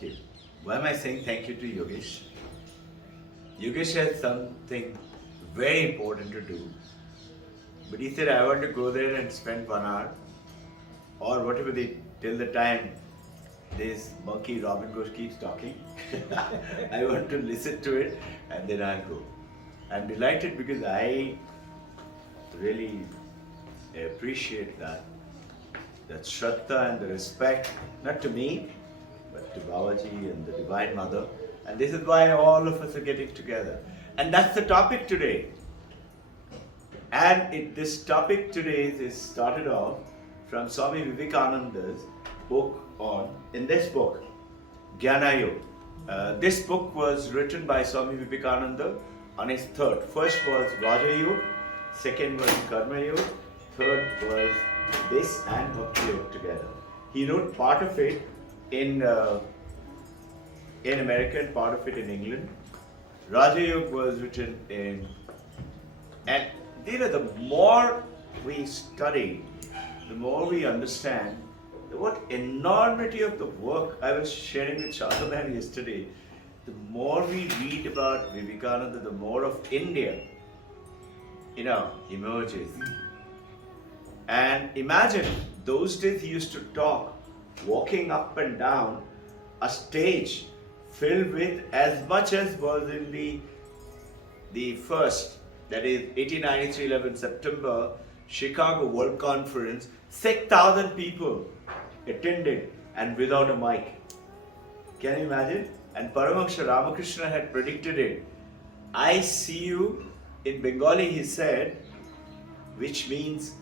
Thank you. Why am I saying thank you to Yogesh? Yogesh has something very important to do, but he said, I want to go there and spend 1 hour or whatever till the time this monkey Robbin Ghosh keeps talking. I want to listen to it and then I'll go. I'm delighted because I really appreciate that Shraddha and the respect, not to me, but to Babaji and the Divine Mother. And this is why all of us are getting together. And that's the topic today. And this topic today is started off from Swami Vivekananda's book in this book, Jnana Yoga. This book was written by Swami Vivekananda on his third. First was Raja Yoga, second was Karma Yoga, third was this and Bhakti Yoga together. He wrote part of it in America and part of it in England. Raja Yoga was written in, and the more we study, the more we understand what enormity of the work. I was sharing with Shadaman yesterday. The more we read about Vivekananda, the more of India, emerges. And imagine, those days he used to talk, walking up and down a stage filled with as much as was in the first, that is 1893, 11 September, Chicago World Conference, 6,000 people attended and without a mic. Can you imagine? And Paramahansa Ramakrishna had predicted it. I see you, in Bengali he said, which means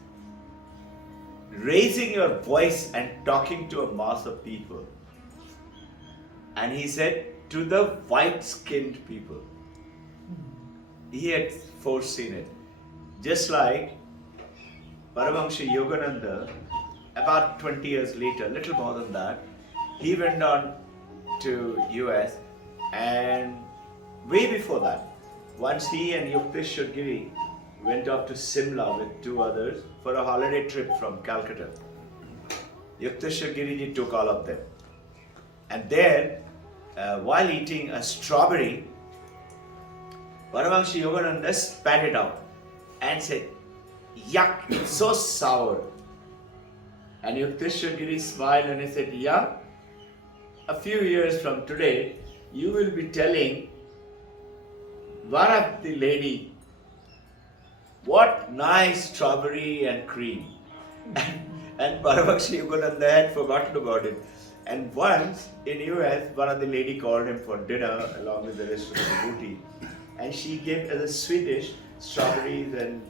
raising your voice and talking to a mass of people. And he said, to the white-skinned people. He had foreseen it. Just like Paramahansa Yogananda, about 20 years later, little more than that, he went on to US, and way before that, once he and Yukteswar Giri went off to Simla with two others for a holiday trip from Calcutta. Yukteswar Giriji took all of them. And then, while eating a strawberry, Paramahansa Yogananda spat it out and said, yuck, it's so sour. And Yukteswar Giri smiled and he said, yeah, a few years from today, you will be telling one of the lady, what nice strawberry and cream. And Paramahansa Yogananda had forgotten about it. And once in US, one of the lady called him for dinner along with the rest of the booty. And she gave as a Swedish strawberries and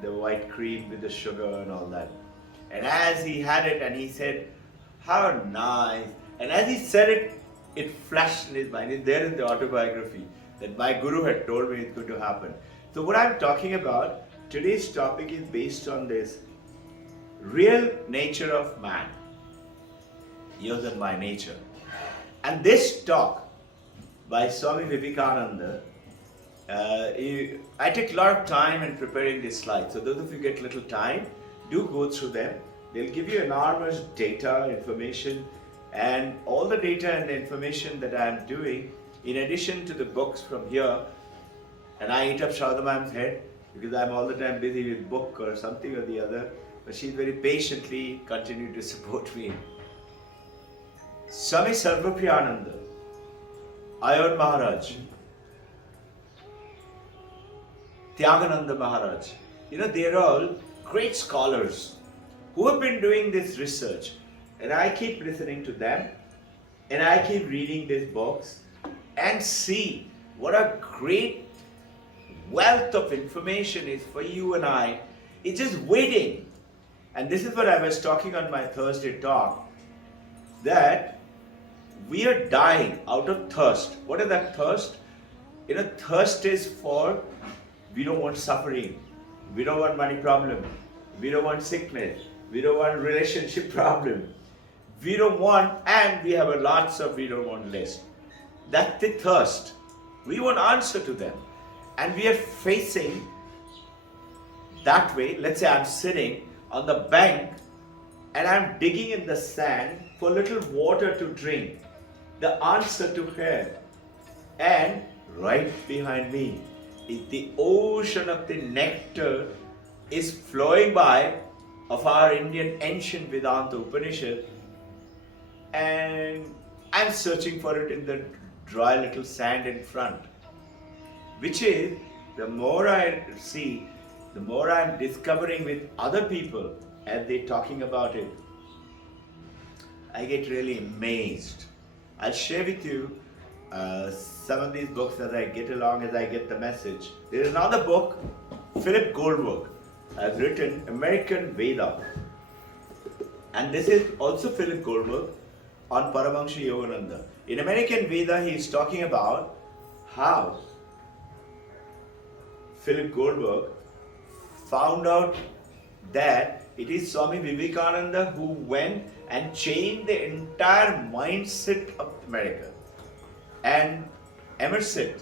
the white cream with the sugar and all that. And as he had it and he said, how nice. And as he said it, it flashed in his mind. It's there in the autobiography that my guru had told me it's going to happen. So what I'm talking about, today's topic is based on this real nature of man. Yours and my nature. And this talk by Swami Vivekananda, I take a lot of time in preparing this slide. So those of you who get little time, do go through them. They'll give you enormous data, information, and all the data and the information that I am doing, in addition to the books from here, and I eat up Shraddha Ma'am's head because I'm all the time busy with book or something or the other, but she's very patiently continued to support me. Swami Sarvapriyananda, Ayon Maharaj, Tyagananda Maharaj, they're all great scholars who have been doing this research. And I keep listening to them and I keep reading these books and see what a great wealth of information is for you and I. It's just waiting. And this is what I was talking on my Thursday talk, that we are dying out of thirst. What is that thirst? Thirst is for, we don't want suffering, we don't want money problem, we don't want sickness, we don't want relationship problem, we don't want, and we have a lots of we don't want list. That's the thirst. We want answer to them. And we are facing that way. Let's say I'm sitting on the bank and I'm digging in the sand for a little water to drink. the answer to her. And right behind me is the ocean of the nectar is flowing by of our Indian ancient Vedanta Upanishad, and I'm searching for it in the dry little sand in front, which is, the more I see, the more I'm discovering with other people as they're talking about it, I get really amazed. I'll share with you some of these books as I get along, as I get the message. There is another book, Philip Goldberg has written American Veda. And this is also Philip Goldberg on Paramahansa Yogananda. In American Veda, he is talking about how Philip Goldberg found out that it is Swami Vivekananda who went and changed the entire mindset of America. And Emerson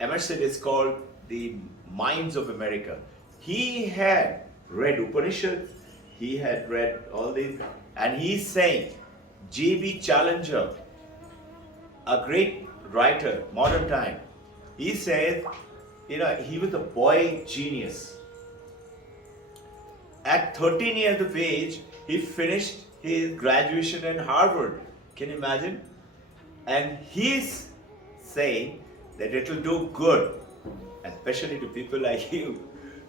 is called the Minds of America. He had read Upanishads, he had read all these, and he's saying, J.B. Challenger, a great writer, modern time, he says, he was a boy genius. At 13 years of age, he finished his graduation in Harvard. Can you imagine? And he's saying that it will do good, especially to people like you,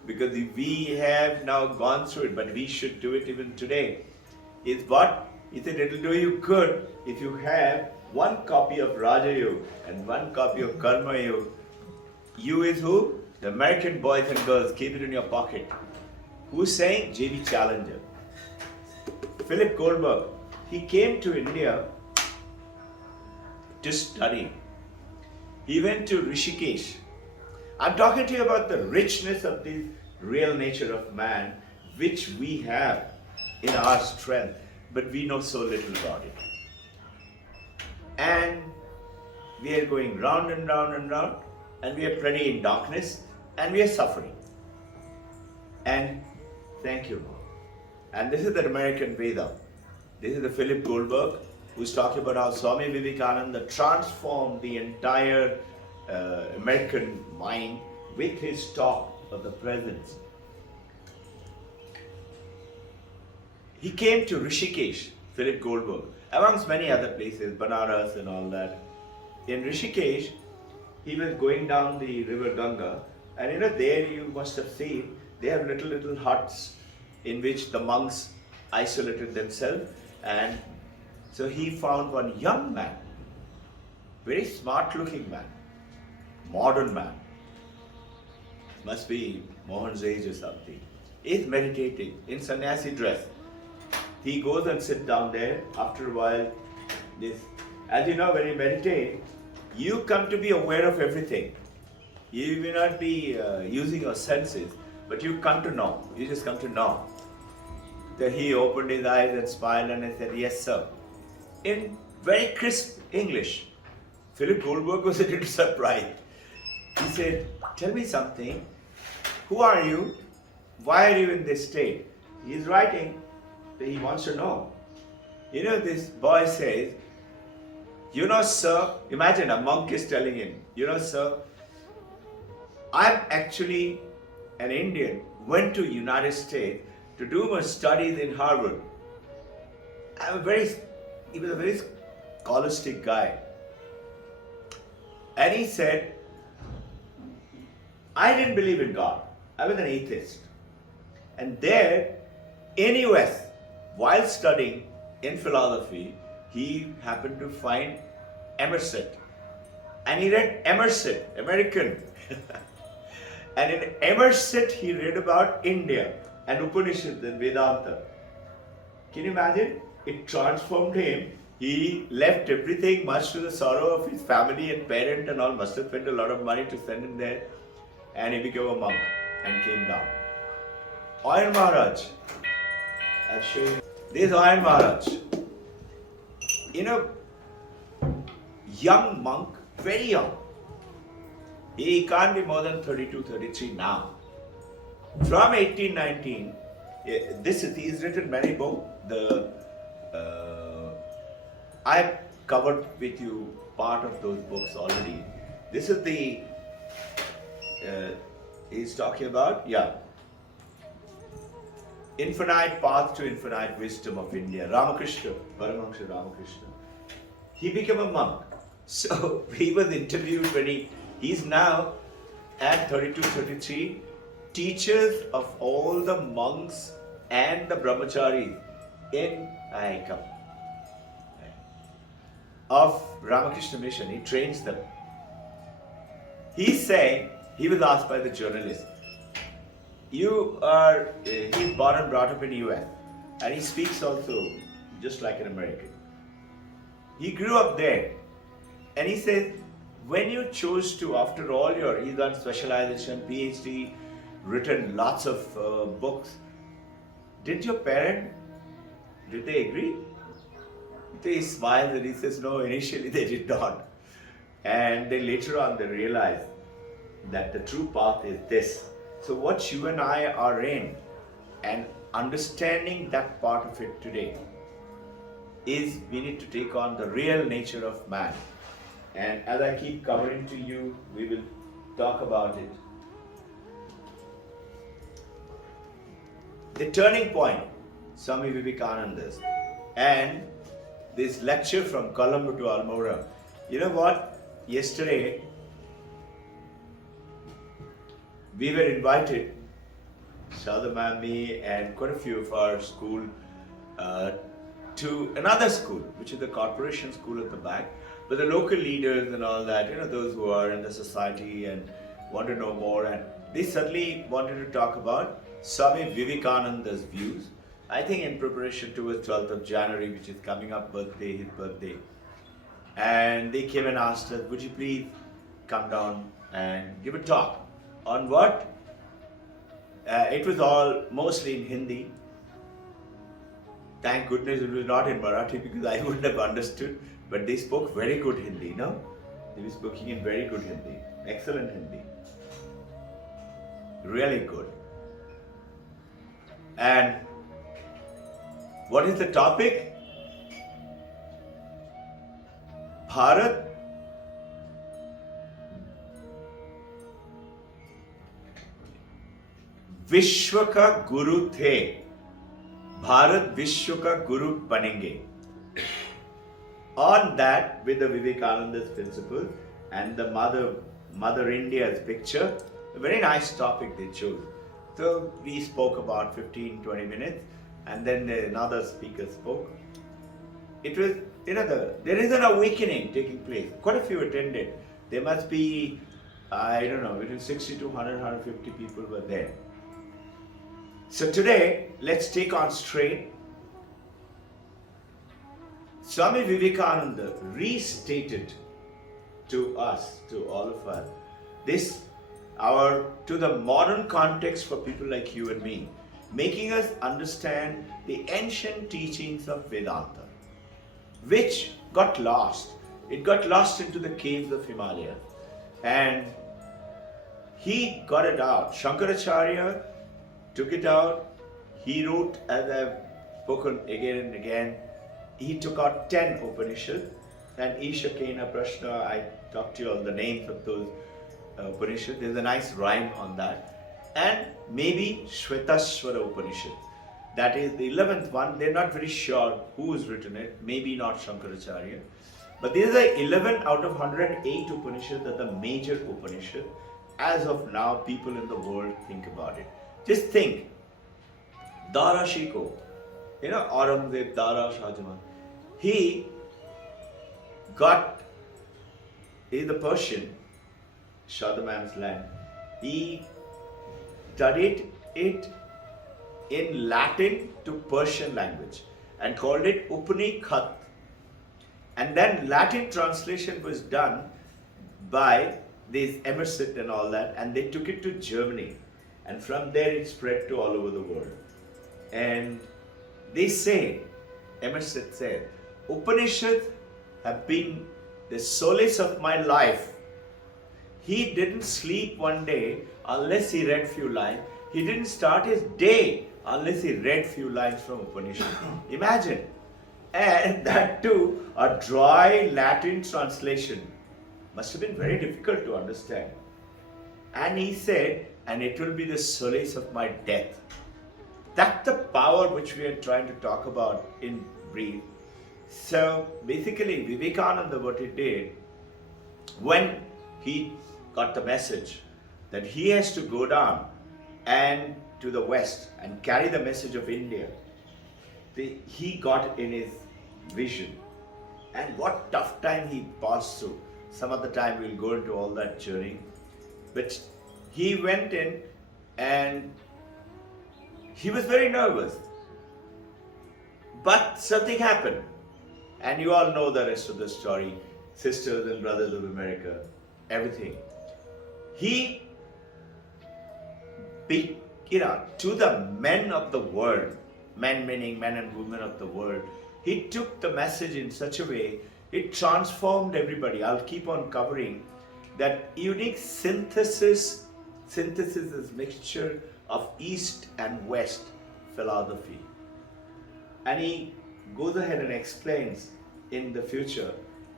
because we have now gone through it, but we should do it even today. Is what? He said it will do you good if you have one copy of Raja Yoga and one copy of Karma Yoga. You is who? The American boys and girls, keep it in your pocket. Who's saying? J.B. Challenger. Philip Goldberg, he came to India to study. He went to Rishikesh. I'm talking to you about the richness of the real nature of man, which we have in our strength, but we know so little about it. And we are going round and round and round, and we are pretty in darkness, and we are suffering. And thank you. And this is the American Veda. This is the Philip Goldberg, who's talking about how Swami Vivekananda transformed the entire American mind with his talk of the presence. He came to Rishikesh, Philip Goldberg, amongst many other places, Banaras and all that. In Rishikesh, he was going down the river Ganga, and there you must have seen, they have little huts in which the monks isolated themselves, and so he found one young man, very smart looking man, modern man, must be Mohan's age or something, is meditating in sannyasi dress. He goes and sits down there. After a while, as you know, when you meditate, you come to be aware of everything. You may not be using your senses, but you come to know. You just come to know. Then he opened his eyes and smiled and said, "Yes, sir," in very crisp English. Philip Goldberg was a little surprised. He said, "Tell me something. Who are you? Why are you in this state?" He's writing that he wants to know. This boy says, "Sir," imagine a monk is telling him, "Sir, I'm actually an Indian, went to United States to do my studies in Harvard. He was a very scholastic guy. And he said, I didn't believe in God. I was an atheist. And there, in US, while studying in philosophy, he happened to find Emerson. And he read Emerson, American. And in Emerson, he read about India and Upanishads and Vedanta. Can you imagine? It transformed him. He left everything, much to the sorrow of his family and parent and all. Must have spent a lot of money to send him there. And he became a monk and came down. Iron Maharaj. I'll show you. This is Iron Maharaj. Young monk, very young. He can't be more than 32, 33 now. From 1819, he's written many books. I covered with you part of those books already. This is the, he's talking about, Infinite Path to Infinite Wisdom of India, Ramakrishna, Paramahansa Ramakrishna. He became a monk. So he was interviewed when he's now at 32, 33, teachers of all the monks and the brahmacharis in of Ramakrishna Mission. He trains them. He's saying, he was asked by the journalist, he's born and brought up in US and he speaks also just like an American. He grew up there and he says, when you chose to, after all he's done specialization, PhD, written lots of books, did your parents, did they agree? They smiled and he says, no, initially they did not. And then later on they realized that the true path is this. So what you and I are in and understanding that part of it today is we need to take on the real nature of man. And as I keep covering to you, we will talk about it. The turning point, Swami Vivekananda's, and this lecture from Colombo to Almora. You know what? Yesterday, we were invited, Shada ma'am, me, and quite a few of our school, to another school, which is the corporation school at the back. But the local leaders and all that, those who are in the society and want to know more, and they suddenly wanted to talk about Swami Vivekananda's views. I think in preparation towards 12th of January, which is coming up, his birthday. And they came and asked us, would you please come down and give a talk on what? It was all mostly in Hindi. Thank goodness it was not in Marathi because I wouldn't have understood. But they spoke very good Hindi, no? They were speaking in very good Hindi, excellent Hindi. Really good. And what is the topic? Bharat विश्व का गुरु थे, भारत विश्व का गुरु बनेंगे. On that, with the Vivekananda's principle and the Mother India's picture, a very nice topic they chose. So we spoke about 15-20 minutes, and then another speaker spoke. It was, there is an awakening taking place. Quite a few attended. There must be, I don't know, between 60 to 100, 150 people were there. So today, let's take on straight. Swami Vivekananda restated to us, to all of us, to the modern context for people like you and me, making us understand the ancient teachings of Vedanta, which got lost. It got lost into the caves of Himalaya. And he got it out. Shankaracharya took it out. He wrote, as I've spoken again and again, he took out 10 Upanishads, and Isha Kena Prashna, I talked to you all the names of those Upanishads. There's a nice rhyme on that. And maybe Shvetashvara Upanishad. That is the 11th one. They're not very sure who's written it. Maybe not Shankaracharya. But these are 11 out of 108 Upanishads that the major Upanishad. As of now, people in the world think about it. Just think. Dara Shikoh, Aurangzeb, Dara Shahjahan. He's the Persian, Shah Jahan's land. He studied it in Latin to Persian language and called it Upanikhat. And then Latin translation was done by these Emerson and all that, and they took it to Germany. And from there it spread to all over the world. And they say, Emerson said, Upanishads have been the solace of my life. He didn't sleep one day unless he read few lines. He didn't start his day unless he read few lines from Upanishad. Imagine, And that too, a dry Latin translation must have been very difficult to understand. And he said, and it will be the solace of my death. That's the power which we are trying to talk about in brief. So basically, Vivekananda, what he did, when he got the message that he has to go down and to the West and carry the message of India, he got in his vision. And what tough time he passed through. Some of the time we'll go into all that journey. But he went in and he was very nervous. But something happened. And you all know the rest of the story. Sisters and brothers of America, everything. He, to the men of the world, men meaning men and women of the world, he took the message in such a way, it transformed everybody. I'll keep on covering that unique synthesis is mixture of East and West philosophy. And he goes ahead and explains in the future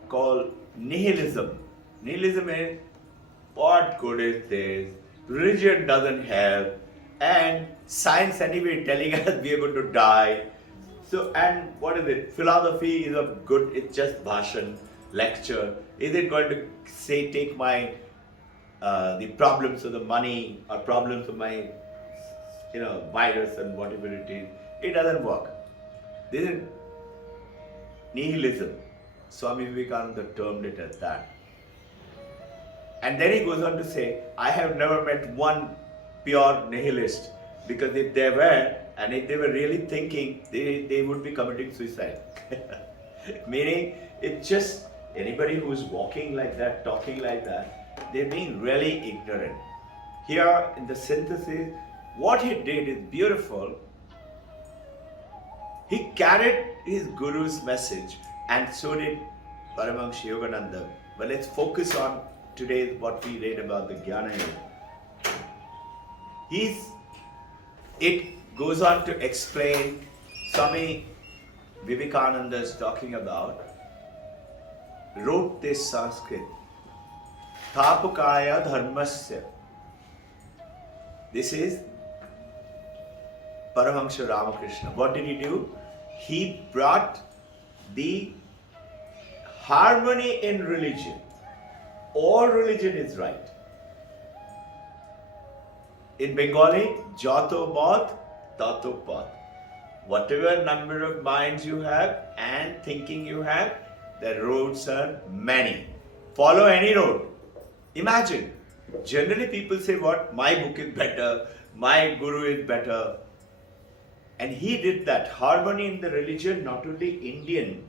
called nihilism. Nihilism is, what good is this? Religion doesn't help, and science anyway telling us we are going to die. So, and what is it? Philosophy is a good, it's just bhashan, lecture. Is it going to say, take my, the problems of the money or problems of my, virus and whatever it is? It doesn't work. This is nihilism. Swami Vivekananda termed it as that. And then he goes on to say, I have never met one pure nihilist, because if they were, and if they were really thinking, they would be committing suicide. Meaning, it's just anybody who is walking like that, talking like that, they're being really ignorant. Here in the synthesis, what he did is beautiful. He carried his Guru's message, and so did Paramahansa Yogananda. But let's focus on today what we read about the Jnana Yoga. It goes on to explain, Swami Vivekananda is talking about, wrote this Sanskrit, Thapakaya Dharmasya. This is Paramahansa Ramakrishna. What did he do? He brought the harmony in religion. All religion is right. In Bengali, Jato Mat, Tato Path. Whatever number of minds you have and thinking you have, the roads are many. Follow any road. Imagine, generally people say what? My book is better, my guru is better. And he did that. Harmony in the religion, not only Indian.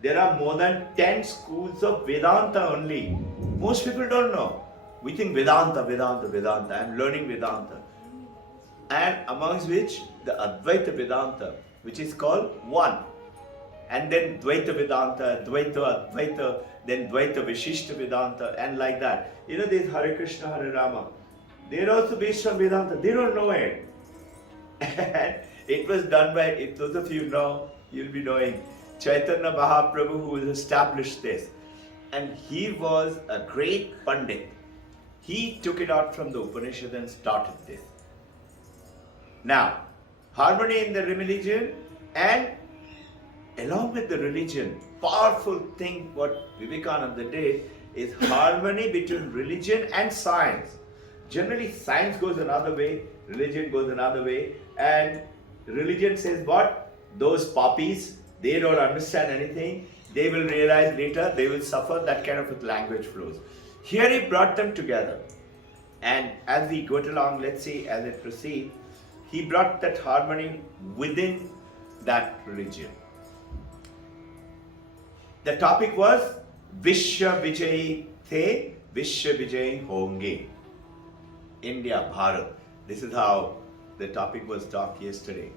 There are more than 10 schools of Vedanta only. Most people don't know. We think Vedanta. I'm learning Vedanta. And amongst which the Advaita Vedanta, which is called one. And then Dvaita Vedanta, Dvaita Advaita, then Dvaita Vishishta Vedanta, and like that. There's Hare Krishna, Hare Rama. They're also based on Vedanta. They don't know it. And it was done by, if those of you know, you'll be knowing, Chaitanya Mahaprabhu, who established this. And he was a great Pandit. He took it out from the Upanishad and started this. Now, harmony in the religion, and along with the religion, powerful thing what Vivekananda did is harmony between religion and science. Generally, science goes another way, religion goes another way, and religion says what? Those poppies, they don't understand anything. They will realize later, they will suffer. That kind of language flows. Here he brought them together. And as we go along, let's see as it proceeds, he brought that harmony within that religion. The topic was Vishwa Vijayi The, Vishwa Vijayi Honge. India, Bharat. This is how the topic was talked yesterday.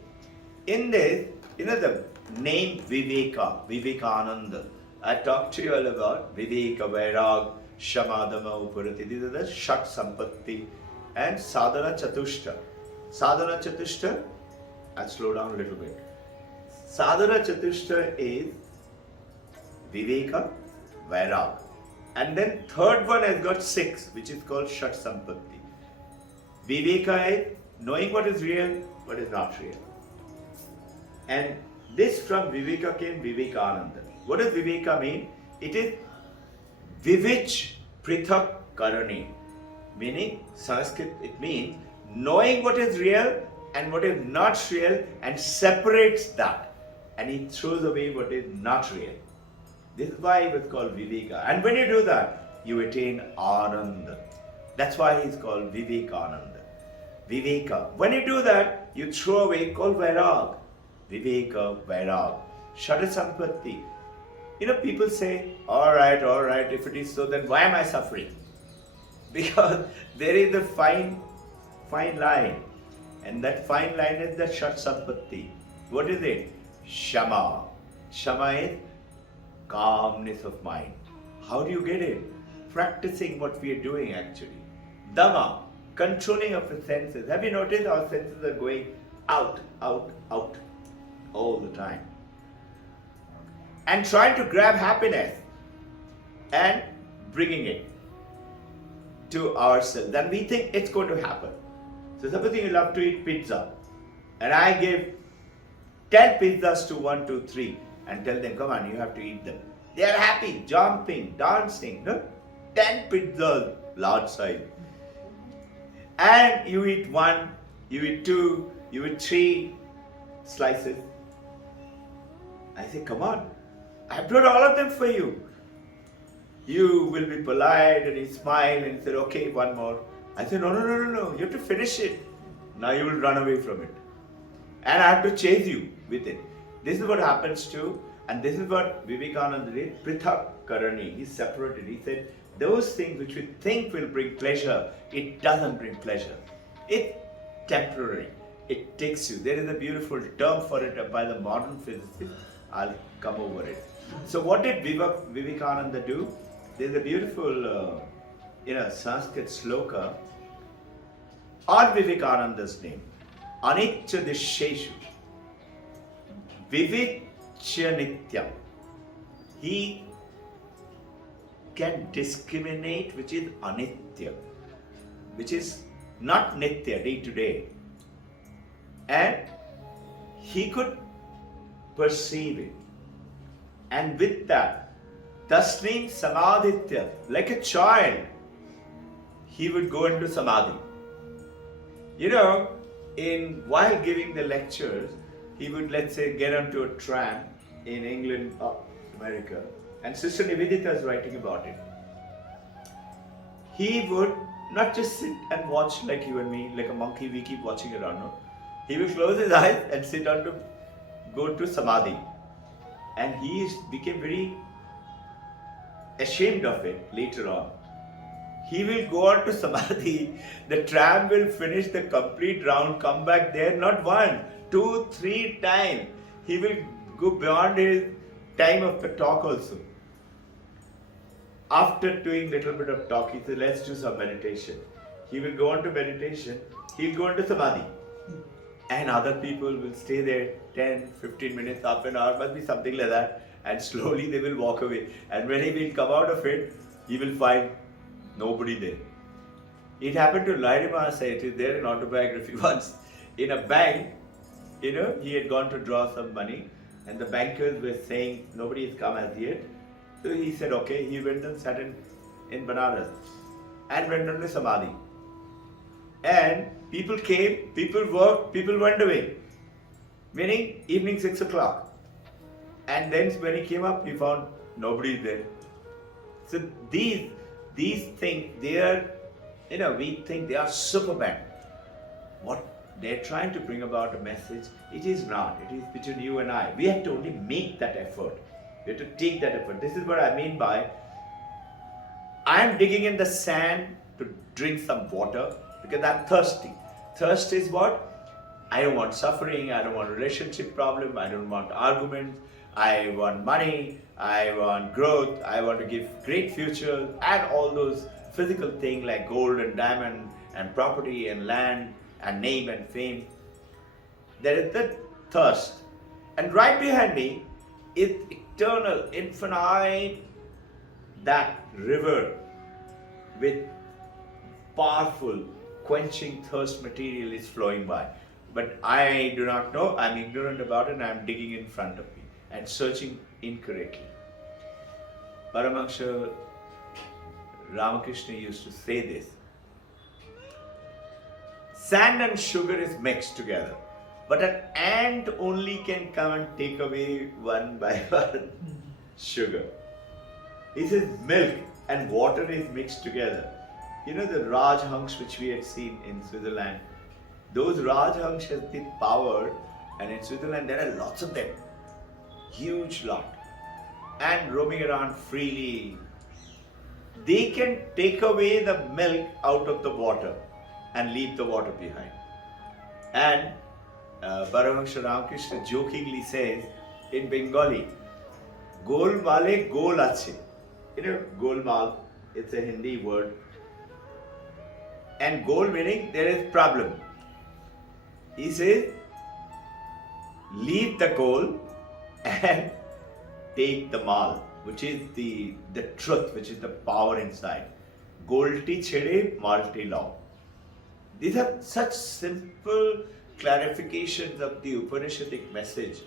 In this, the name Viveka, Vivekananda. I talked to you all about Viveka, Vairag, Shamadama, Upurati. These are the Shat Sampatti and Sadhana Chatushta. Sadhana Chatushta, I'll slow down a little bit. Sadhana Chatushta is Viveka, Vairag. And then third one has got 6, which is called Shat Sampatti. Viveka is knowing what is real, what is not real. And this from Viveka came Vivekananda. What does Viveka mean? It is Vivich Prithak Karani. Meaning, Sanskrit, it means knowing what is real and what is not real and separates that. And he throws away what is not real. This is why it was called Viveka. And when you do that, you attain Ananda. That's why he's called Vivekananda. Viveka. When you do that, you throw away called Vairag. Viveka, Vairag. Shata Sampatti. People say, all right, if it is so, then why am I suffering? Because there is a fine line. And that fine line is the Shat Sampatti. What is it? Shama. Shama is calmness of mind. How do you get it? Practicing what we are doing actually. Dhamma, controlling of the senses. Have you noticed our senses are going out all the time? And trying to grab happiness and bringing it to ourselves. Then we think it's going to happen. So suppose you love to eat pizza and I give 10 pizzas to 1, 2, 3 and tell them, come on, you have to eat them. They are happy, jumping, dancing. No? 10 pizzas, large size. And you eat 1, you eat 2, you eat 3 slices. I say, come on, I brought all of them for you. You will be polite and you smile and say, okay, one more. I say, no, you have to finish it. Now you will run away from it. And I have to chase you with it. This is what happens to, and this is what Vivekananda did, Prithak Karani. He separated. He said, those things which we think will bring pleasure, it doesn't bring pleasure. It's temporary. It takes you. There is a beautiful term for it by the modern physicists. I'll come over it. So what did Vivekananda do? There's a beautiful Sanskrit sloka on Vivekananda's name. Anitya Disheshu. Vivitya Nityam. He can discriminate which is anitya, which is not nitya, day to day. And he could perceive it. And with that, tasmin samadhitya, like a child, he would go into samadhi. While giving the lectures, he would, let's say, get onto a tram in England or America, and Sister Nivedita is writing about it. He would not just sit and watch like you and me, like a monkey, we keep watching around. No? He would close his eyes and sit down to go to samadhi. And he became very ashamed of it later on. He will go on to samadhi, the tram will finish the complete round, come back there, not 1, 2, 3 times. He will go beyond his time of the talk also. After doing little bit of talk, he said, let's do some meditation. He will go on to meditation, he'll go into samadhi. And other people will stay there 10, 15 minutes, half an hour, must be something like that. And slowly they will walk away. And when he will come out of it, he will find nobody there. It happened to Lairima Sai, it is there in autobiography once. In a bank, he had gone to draw some money and the bankers were saying nobody has come as yet. So he said, okay, he went and sat in Banaras and went on to Samadhi. And people came, people worked, people went away. Meaning evening 6 o'clock. And then when he came up, he found nobody there. So these things, they are, we think they are Superman. What they're trying to bring about a message, it is not. It is between you and I. We have to only make that effort. We have to take that effort. This is what I mean by, I am digging in the sand to drink some water because I'm thirsty. Thirst is what? I don't want suffering, I don't want relationship problem, I don't want arguments, I want money, I want growth, I want to give great future and all those physical things like gold and diamond and property and land and name and fame. There is the thirst. And right behind me is eternal, infinite, that river with powerful quenching thirst material is flowing by. But I do not know, I'm ignorant about it, and I'm digging in front of me and searching incorrectly. Paramahansa Ramakrishna used to say this: sand and sugar is mixed together, but an ant only can come and take away one by one sugar. He says milk and water is mixed together. You know the Rajhangs which we had seen in Switzerland, those Rajhangs have the power, and in Switzerland there are lots of them, huge lot, and roaming around freely. They can take away the milk out of the water and leave the water behind. And Paramahansa Ramakrishna jokingly says in Bengali, Gol male gol ache. You know, golmal, it's a Hindi word. And gol meaning there is problem. He says, leave the goal and take the mal, which is the truth, which is the power inside. Golti chede, malti law. These are such simple clarifications of the Upanishadic message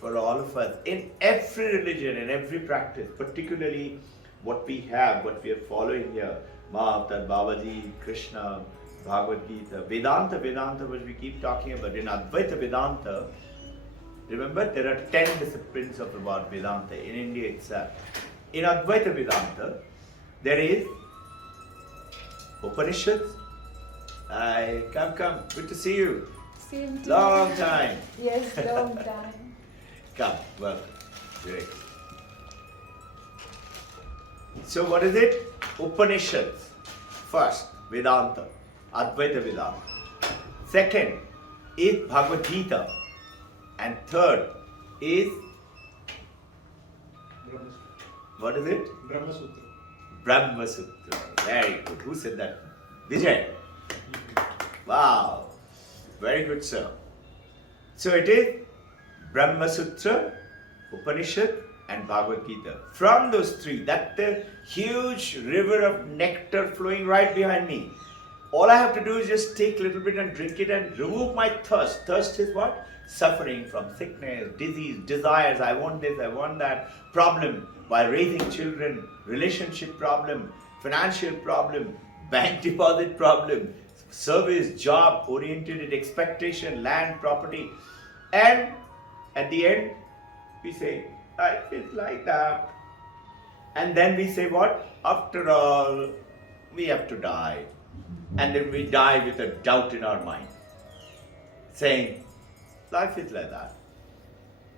for all of us in every religion, in every practice, particularly what we have, what we are following here. Mahavtar, Babaji, Krishna, Bhagavad Gita, Vedanta, which we keep talking about. In Advaita Vedanta, remember there are 10 disciplines of about Vedanta in India itself. In Advaita Vedanta, there is Upanishads. Come, good to see you. Same to Long you. time. Yes, long time. Come, welcome. Great. So what is it? Upanishads. First, Vedanta, Advaita Vedanta. Second is Bhagavad Gita. And third is, what is it? Brahma Sutra. Brahma Sutra. Very good. Who said that? Vijay. Wow. Very good, sir. So it is Brahma Sutra, Upanishad, and Bhagavad Gita. From those three, that the huge river of nectar flowing right behind me. All I have to do is just take a little bit and drink it and remove my thirst. Thirst is what? Suffering from sickness, disease, desires, I want this, I want that, problem while raising children, relationship problem, financial problem, bank deposit problem, service, job, oriented expectation, land, property. And at the end, we say, it's like that. And then we say what? After all, we have to die. And then we die with a doubt in our mind, saying, life is like that.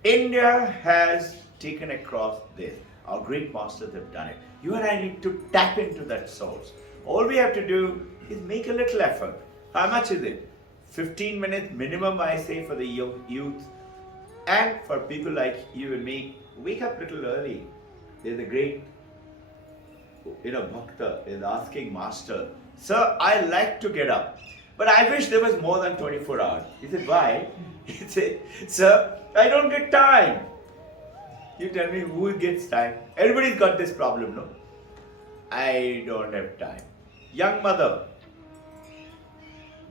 India has taken across this. Our great masters have done it. You and I need to tap into that source. All we have to do is make a little effort. How much is it? 15 minutes minimum, I say, for the youth. And for people like you and me, wake up a little early. There's a great, bhakta is asking master, sir, I like to get up, but I wish there was more than 24 hours. He said, why? He said, sir, I don't get time. You tell me who gets time? Everybody's got this problem, no? I don't have time. Young mother,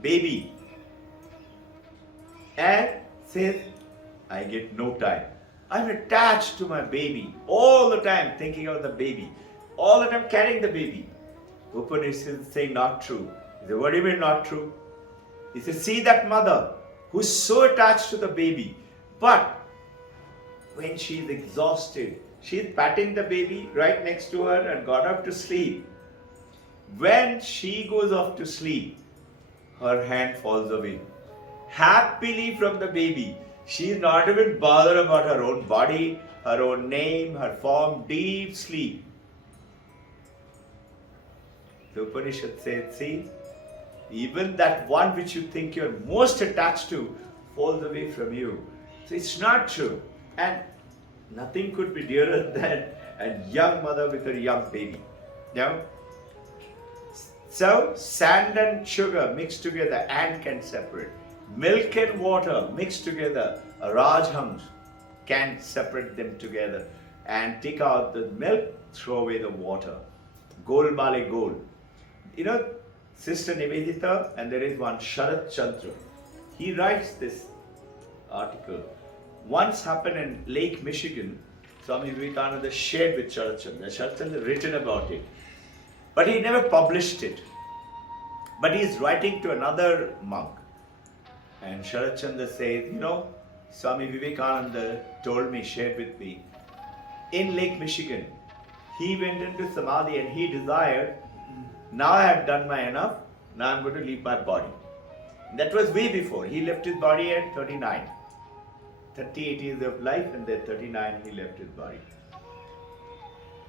baby, and says, I get no time. I'm attached to my baby all the time, thinking of the baby, all the time carrying the baby. Upanishad is saying not true. He said, what do you mean not true? He says, see that mother who's so attached to the baby, but when she's exhausted, she's patting the baby right next to her and got up to sleep. When she goes off to sleep, her hand falls away happily from the baby. She's not even bothered about her own body, her own name, her form, deep sleep. The Upanishad says, see, even that one which you think you're most attached to falls away from you. So it's not true. And nothing could be dearer than a young mother with a young baby. Now, so sand and sugar mixed together, ant can separate. Milk and water mixed together, a Rajhams can separate them together and take out the milk, throw away the water. Gol bale gol. You know, Sister Nivedita, and there is one Sharat Chandra. He writes this article. Once happened in Lake Michigan, Swami Vivekananda shared with Sharat Chandra. Sharat Chandra written about it. But he never published it. But he is writing to another monk. And Sharat Chandra says, you know, Swami Vivekananda told me, shared with me, in Lake Michigan, he went into Samadhi and he desired, now I have done my enough, now I'm going to leave my body. That was way before. He left his body at 39. 38 years of life, and then 39 he left his body.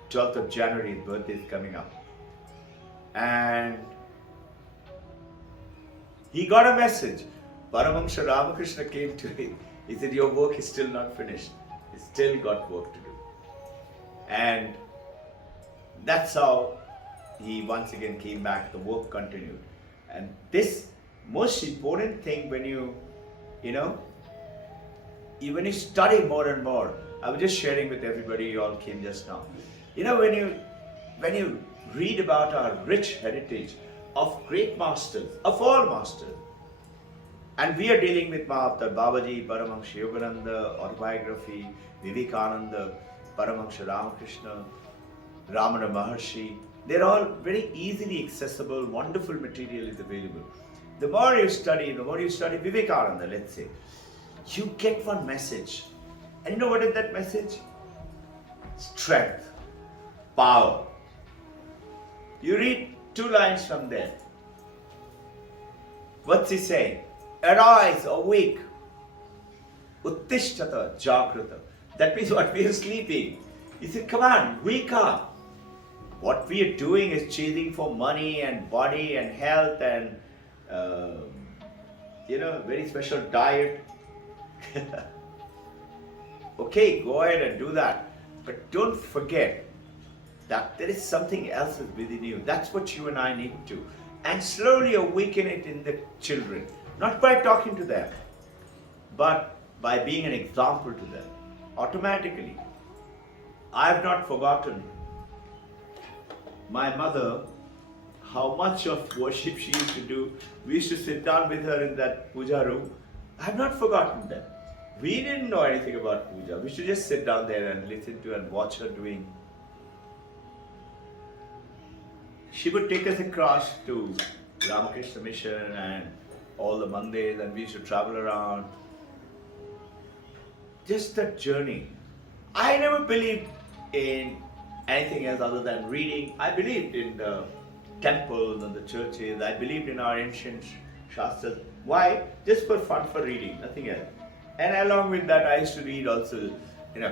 12th of January, his birthday is coming up. And he got a message. Paramahamsa Ramakrishna came to him. He said, your work is still not finished. You still got work to do. And that's how he once again came back. The work continued. And this most important thing when you when you study more and more, I was just sharing with everybody, you all came just now. You know, when you read about our rich heritage of great masters, of all masters, and we are dealing with Mahavtar Babaji, Paramahamsa Yogananda, autobiography, Vivekananda, Paramahamsa Ramakrishna, Ramana Maharshi. They're all very easily accessible, wonderful material is available. The more you study Vivekananda, let's say, you get one message. And you know what is that message? Strength, power. You read 2 lines from there. What's he saying? Arise, awake. Uttishtata, jagrata. That means what? We are sleeping. He said, come on, wake up. What we are doing is chasing for money and body and health and very special diet. Okay, go ahead and do that. But don't forget that there is something else within you. That's what you and I need to. And slowly awaken it in the children. Not by talking to them, but by being an example to them. Automatically. I have not forgotten my mother, how much of worship she used to do. We used to sit down with her in that puja room. I have not forgotten that. We didn't know anything about puja. We should just sit down there and listen to and watch her doing. She would take us across to Ramakrishna Mission and all the mandirs, and we used to travel around. Just that journey. I never believed in anything else other than reading. I believed in the temples and the churches. I believed in our ancient shastras. Why? Just for fun, for reading, nothing else. And along with that, I used to read also,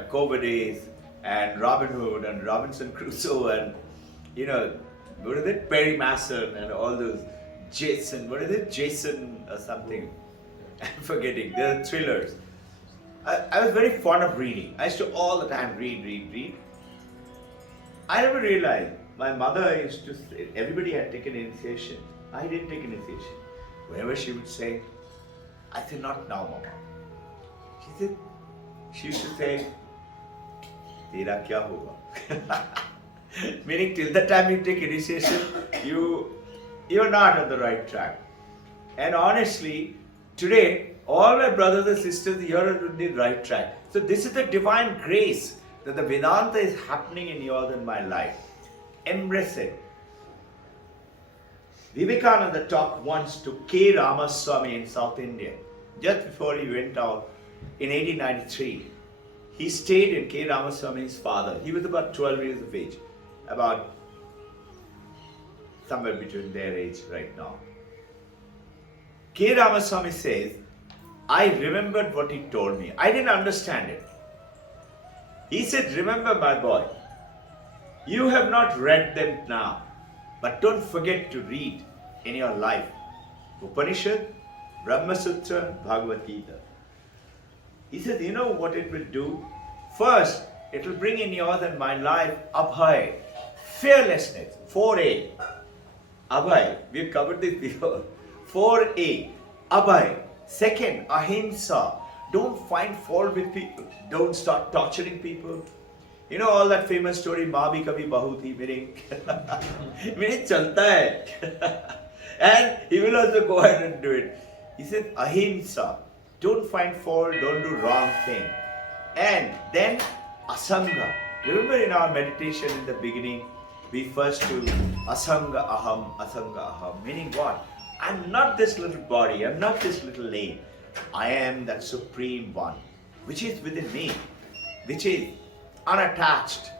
Cobra Days and Robin Hood and Robinson Crusoe and, what is it? Perry Mason and all those Jason or something. I'm forgetting. They're thrillers. I was very fond of reading. I used to all the time read. I never realized my mother used to say, everybody had taken initiation. I didn't take initiation. Whenever she would say, I said, not now, Mama. She used to say, Tera kya hoga? Meaning till the time you take initiation, you're not on the right track. And honestly, today, all my brothers and sisters, you're on the right track. So this is the divine grace that the Vedanta is happening in yours and my life. Embrace it. Vivekananda talked once to K. Ramaswamy in South India. Just before he went out in 1893, he stayed in K. Ramaswamy's father. He was about 12 years of age, about somewhere between their age right now. K. Ramaswamy says, I remembered what he told me. I didn't understand it. He said, remember my boy, you have not read them now, but don't forget to read in your life Upanishad, Brahma Sutra, Bhagavad Gita. He said, you know what it will do? First, it will bring in yours and my life Abhay, fearlessness, 4A. Abhay, we have covered this before. 4A, Abhay. Second, Ahimsa, Don't find fault with people. Don't start torturing people. You know all that famous story, "Maa bhi kabhi bahu thi," meaning chalta hai. And he will also go ahead and do it. He says, ahimsa. Don't find fault, don't do wrong thing. And then asanga. Remember in our meditation in the beginning, we first do asanga aham, meaning what? I'm not this little body, I'm not this little name. I am that supreme one, which is within me, which is unattached.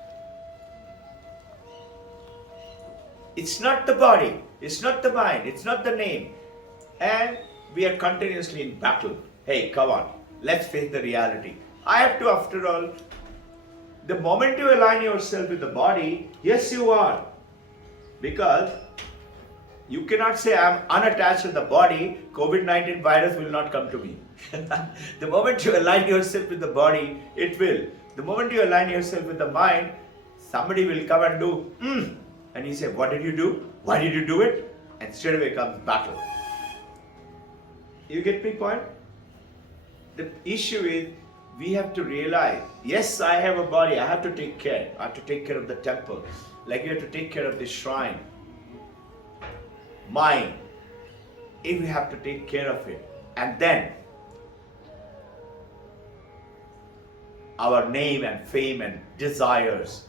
It's not the body, it's not the mind, it's not the name. And we are continuously in battle. Hey, come on, let's face the reality. I have to, after all, the moment you align yourself with the body, yes you are. Because you cannot say I'm unattached to the body, COVID-19 virus will not come to me. The moment you align yourself with the body, it will. The moment you align yourself with the mind, somebody will come and do, and you say, what did you do? Why did you do it? And straight away comes battle. You get my point? The issue is, we have to realize, yes, I have a body, I have to take care. I have to take care of the temple. Like you have to take care of the shrine. Mind, if we have to take care of it. And then, our name and fame and desires,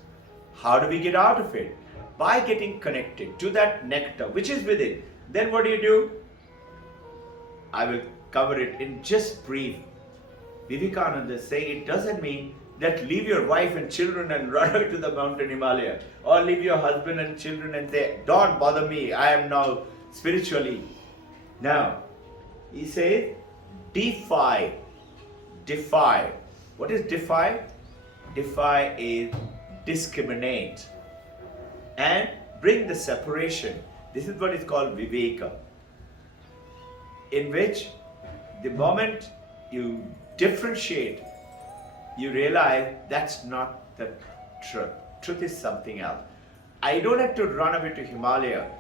how do we get out of it? By getting connected to that nectar which is within. Then what do? I will cover it in just brief. Vivekananda is saying it doesn't mean that leave your wife and children and run away to the mountain Himalaya, or leave your husband and children and say, don't bother me, I am now spiritually. Now, he says, defy. What is defy? Defy is discriminate and bring the separation. This is what is called viveka, in which the moment you differentiate, you realize that's not the truth. Truth is something else. I don't have to run away to Himalaya.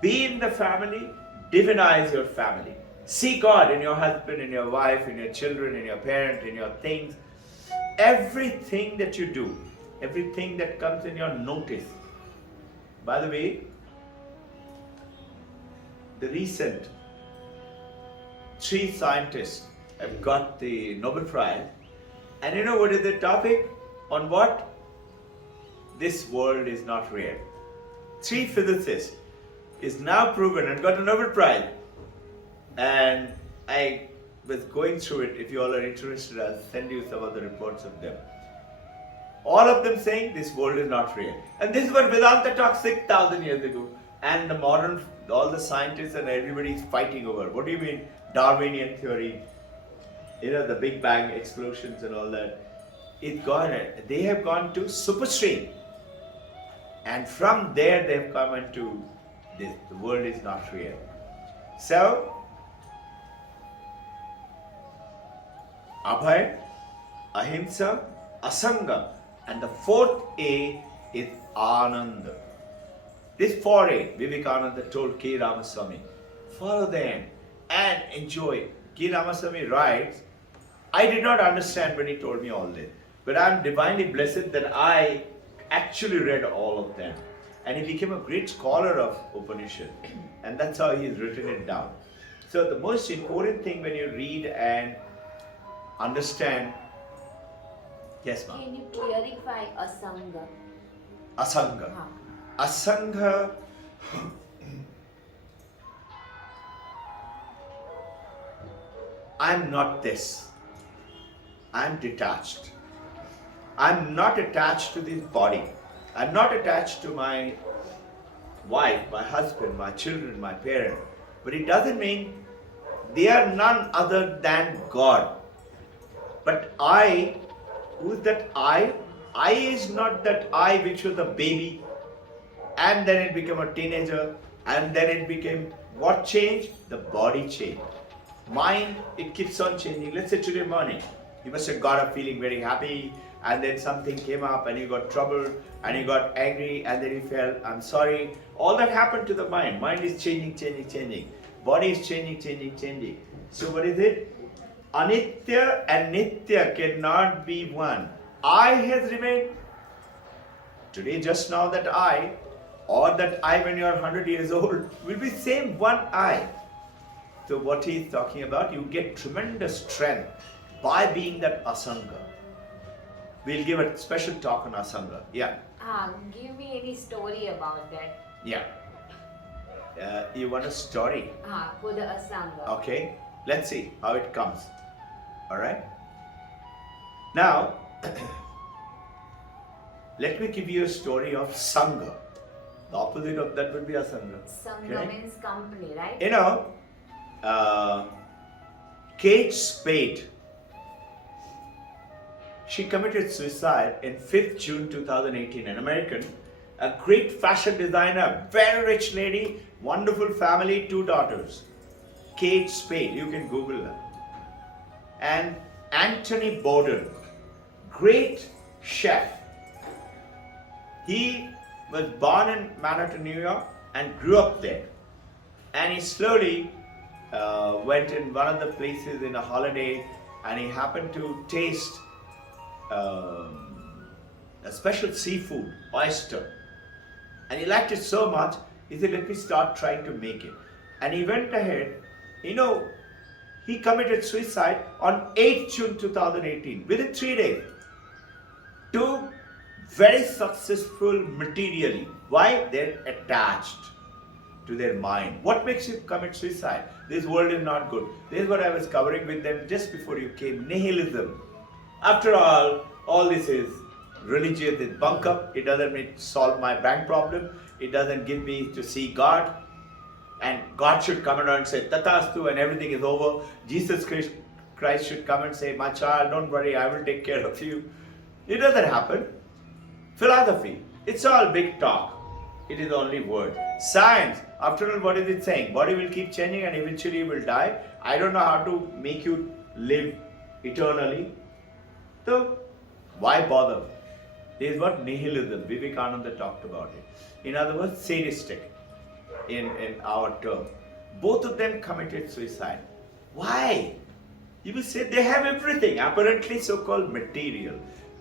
Be in the family, divinize your family. See God in your husband, in your wife, in your children, in your parent, in your things. Everything that you do, everything that comes in your notice. By the way, the recent 3 scientists have got the Nobel Prize. And you know what is the topic? On what? This world is not real. 3 physicists is now proven and got a Nobel Prize. And I was going through it. If you all are interested, I'll send you some of the reports of them. All of them saying this world is not real. And this is what Vedanta talked 6,000 years ago. And the modern, all the scientists and everybody is fighting over. What do you mean? Darwinian theory. You know, the Big Bang explosions and all that. They have gone to superstring. And from there they have come into this. The world is not real. So, Abhay, Ahimsa, Asanga. And the 4th A is Ananda. This 4A, Vivekananda told K. Ramaswamy, follow them and enjoy. K. Ramaswamy writes, I did not understand when he told me all this, but I am divinely blessed that I actually read all of them. And he became a great scholar of Upanishad. And that's how he's written it down. So the most important thing when you read and understand. Yes, ma'am. Can you clarify Asanga? Asanga. Huh. Asanga. I'm not this. I'm detached. I'm not attached to this body. I'm not attached to my wife, my husband, my children, my parent. But it doesn't mean they are none other than God. But I, who is that I? I is not that I which was a baby, and then it became a teenager, and then it became what changed? The body changed. Mind, it keeps on changing. Let's say today morning, you must have got up feeling very happy, and then something came up and you got troubled, and you got angry, and then you felt, I'm sorry. All that happened to the mind. Mind is changing. Body is changing. So what is it? Anitya and Nitya cannot be one. I has remained. Today, just now, that I, or that I when you are 100 years old, will be same one I. So what he is talking about, you get tremendous strength by being that Asanga. We'll give a special talk on Asanga. Yeah. Give me any story about that. Yeah. You want a story? For the Asanga. Okay. Let's see how it comes. Alright? Now, let me give you a story of Sangha. The opposite of that would be Asanga. Sangha Okay? means company, right? You know, Kate Spade, she committed suicide in 5th June 2018, an American, a great fashion designer, very rich lady, wonderful family, 2 daughters. Kate Spade, you can Google her. And Anthony Bourdain, great chef. He was born in Manhattan, New York and grew up there. And he slowly went in one of the places in a holiday and he happened to taste a special seafood, oyster. And he liked it so much, he said, let me start trying to make it. And he went ahead, he committed suicide on 8th June 2018, within 3 days. 2 very successful materially. Why? They're attached to their mind. What makes you commit suicide? This world is not good. This is what I was covering with them just before you came. Nihilism. After all this is religious, it's bunk up. It doesn't solve my bank problem. It doesn't give me to see God. And God should come around and say, Tatastu, and everything is over. Jesus Christ should come and say, my child, don't worry, I will take care of you. It doesn't happen. Philosophy, it's all big talk. It is only word. Science, after all, what is it saying? Body will keep changing and eventually you will die. I don't know how to make you live eternally. So, why bother? This is what nihilism, Vivekananda talked about it. In other words, sadistic in our term. Both of them committed suicide. Why? You will say they have everything, apparently so-called material.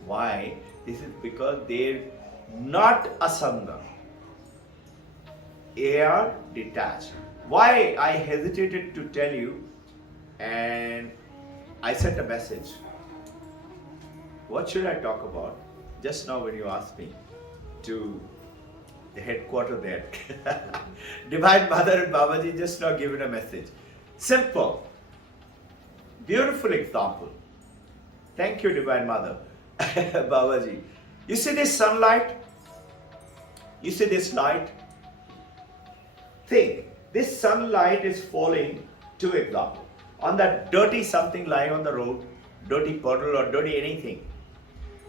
Why? This is because they're not asanga. They are detached. Why I hesitated to tell you, and I sent a message. What should I talk about? Just now when you asked me to the headquarters there. Divine Mother and Babaji just now given a message. Simple. Beautiful example. Thank you, Divine Mother. Babaji. You see this sunlight? You see this light? Think. This sunlight is falling, 2 examples. On that dirty something lying on the road, dirty puddle or dirty anything.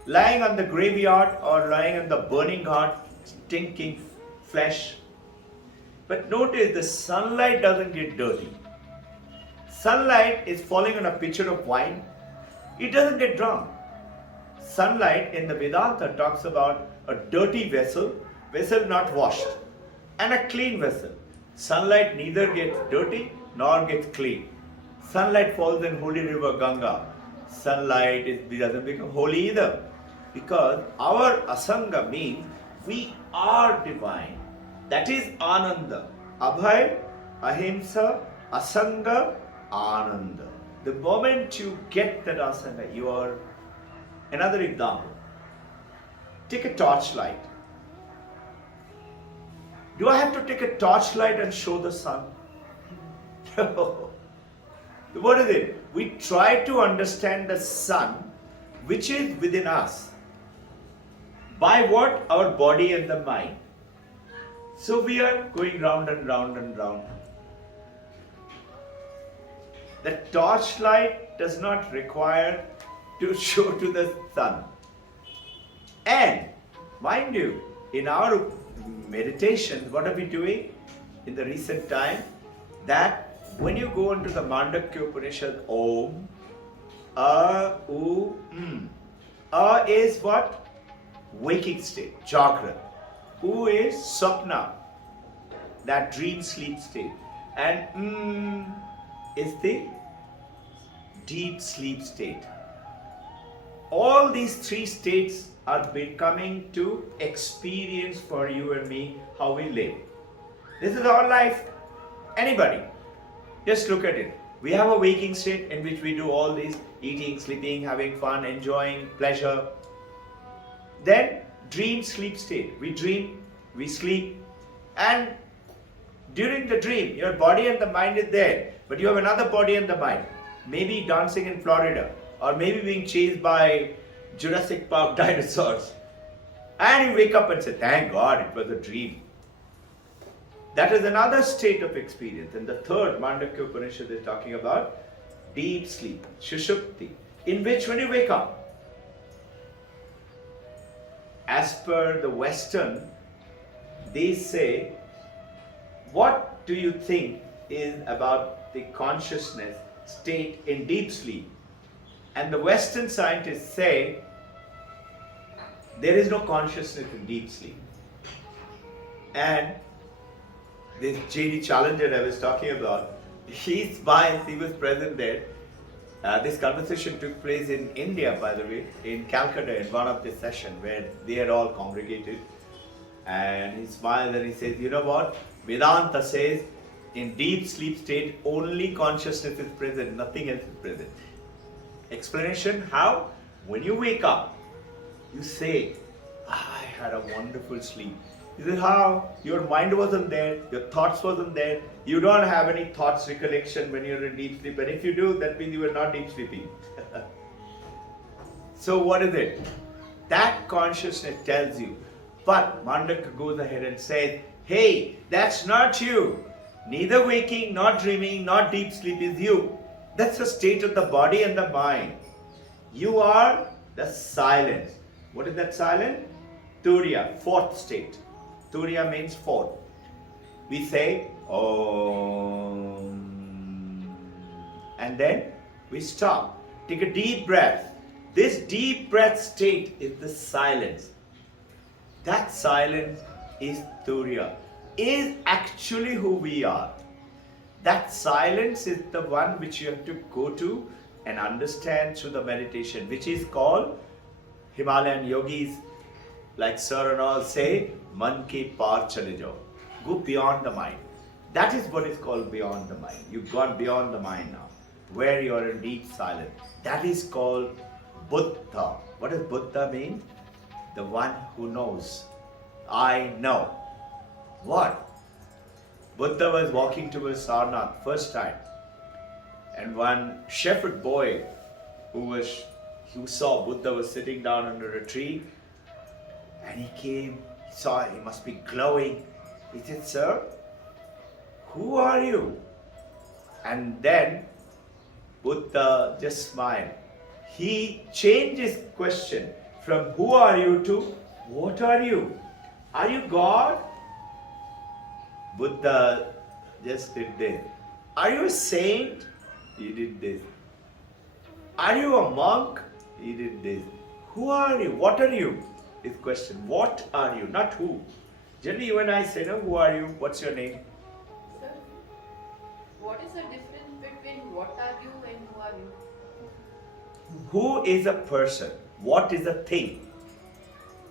Lying on the graveyard or lying on the burning heart, stinking flesh. But notice the sunlight doesn't get dirty. Sunlight is falling on a pitcher of wine. It doesn't get drunk. Sunlight in the Vedanta talks about a dirty vessel not washed, and a clean vessel. Sunlight neither gets dirty nor gets clean. Sunlight falls in holy river Ganga. Sunlight doesn't become holy either. Because our asanga means we are divine. That is Ananda. Abhay, Ahimsa, Asanga, Ananda. The moment you get that asanga, you are. Another example. Take a torchlight. Do I have to take a torchlight and show the sun? No. What is it? We try to understand the sun which is within us. By what? Our body and the mind. So we are going round and round and round. The torchlight does not require to show to the sun. And mind you, in our meditations, what are we doing in the recent time? That when you go into the Mandakya Upanishad, Om, A, U, A is what? Waking state, Jagrat. U is Sapna, that dream sleep state. And is the deep sleep state. All these three states are becoming to experience for you and me how we live. This is our life. Anybody, just look at it. We have a waking state in which we do all these eating, sleeping, having fun, enjoying, pleasure. Then dream sleep state. We dream, we sleep, and during the dream, your body and the mind is there, but you have another body and the mind. Maybe dancing in Florida, or maybe being chased by Jurassic Park dinosaurs. And you wake up and say, thank God it was a dream. That is another state of experience. And the third, Mandakya Upanishad is talking about deep sleep, Shushupti, in which when you wake up, as per the Western, they say, what do you think is about the consciousness state in deep sleep? And the Western scientists say, there is no consciousness in deep sleep. And this J.D. Challenger I was talking about, he smiles, he was present there. This conversation took place in India, by the way, in Calcutta, in one of the sessions where they had all congregated. And he smiled and he says, you know what? Vedanta says, in deep sleep state, only consciousness is present, nothing else is present. Explanation, how? When you wake up, you say, I had a wonderful sleep. This is how your mind wasn't there, your thoughts wasn't there, you don't have any thoughts recollection when you're in deep sleep, and if you do, that means you were not deep sleeping. So what is it? That consciousness tells you. But Mandakya goes ahead and says, hey, that's not you. Neither waking, not dreaming, not deep sleep is you. That's the state of the body and the mind. You are the silence. What is that silence? Turiya, fourth state. Turiya means fourth. We say Om, and then we stop. Take a deep breath. This deep breath state is the silence. That silence is Turiya, is actually who we are. That silence is the one which you have to go to and understand through the meditation, which is called, Himalayan yogis like Sir and all say, Man ke paar chale jao. Go beyond the mind. That is what is called beyond the mind. You've gone beyond the mind now, where you are in deep silence. That is called Buddha. What does Buddha mean? The one who knows. I know. What? Buddha was walking towards Sarnath first time, and one shepherd boy who saw Buddha was sitting down under a tree, and he came, he saw he must be glowing. He said, sir, who are you? And then Buddha just smiled. He changed his question from who are you to what are you? Are you God? Buddha just did this. Are you a saint? He did this. Are you a monk? He did this. Who are you? What are you? His question. What are you? Not who. Generally you and I say, no, who are you? What's your name? Sir, what is the difference between what are you and who are you? Who is a person? What is a thing?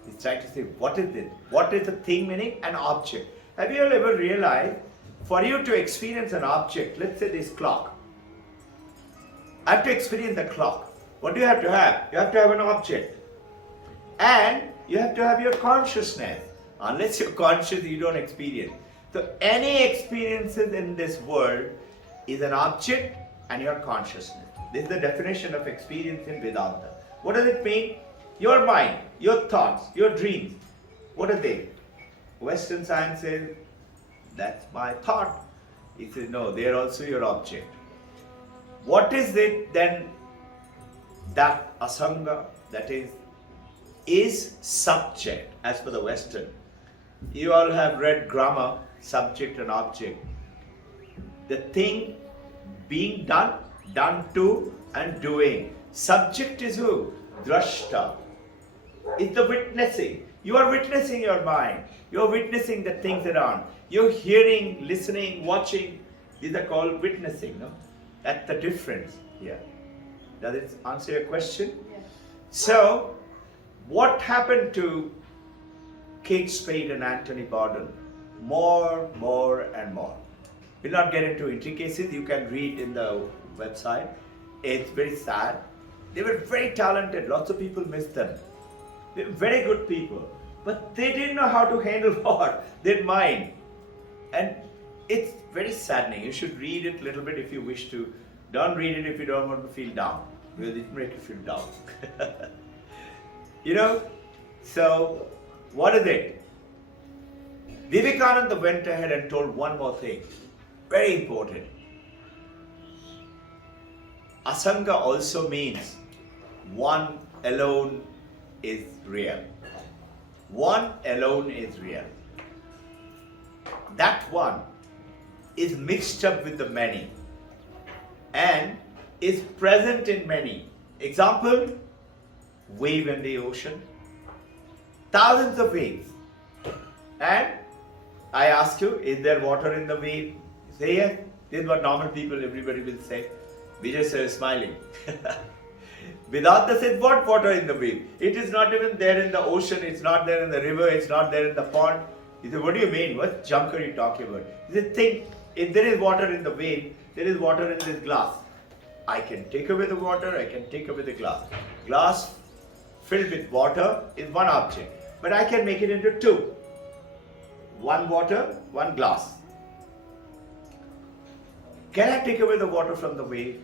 He's trying to say, what is it? What is a thing meaning? An object. Have you all ever realized, for you to experience an object, let's say this clock. I have to experience the clock. What do you have to have? You have to have an object. And you have to have your consciousness. Unless you're conscious, you don't experience. So any experiences in this world is an object and your consciousness. This is the definition of experience in Vedanta. What does it mean? Your mind, your thoughts, your dreams. What are they? Western science says, that's my thought. He says, no, they are also your object. What is it then that asanga, that is subject as per the Western? You all have read grammar, subject and object. The thing being done, done to and doing. Subject is who? Drashta. It's the witnessing. You are witnessing your mind. You are witnessing the things around. You're hearing, listening, watching. These are called witnessing. No? That's the difference here. Does it answer your question? Yeah. So, what happened to Kate Spade and Anthony Bourdain? More, and more. We'll not get into intricacies. You can read in the website. It's very sad. They were very talented. Lots of people missed them. They were very good people. But they didn't know how to handle what? Their mind. And it's very saddening. You should read it a little bit if you wish to. Don't read it if you don't want to feel down. Because it makes you feel down. You know? So, what is it? Vivekananda went ahead and told one more thing. Very important. Asanga also means one alone is real. One alone is real. That one is mixed up with the many and is present in many. Example, wave in the ocean. Thousands of waves. And I ask you, is there water in the wave? You say yes. This is what normal people, everybody will say. Vijay sir is smiling. Vedanta says, what water in the wave? It is not even there in the ocean, it's not there in the river, it's not there in the pond. He said, what do you mean? What junk are you talking about? He said, think, if there is water in the wave, there is water in this glass. I can take away the water, I can take away the glass. Glass filled with water is one object, but I can make it into two. One water, one glass. Can I take away the water from the wave?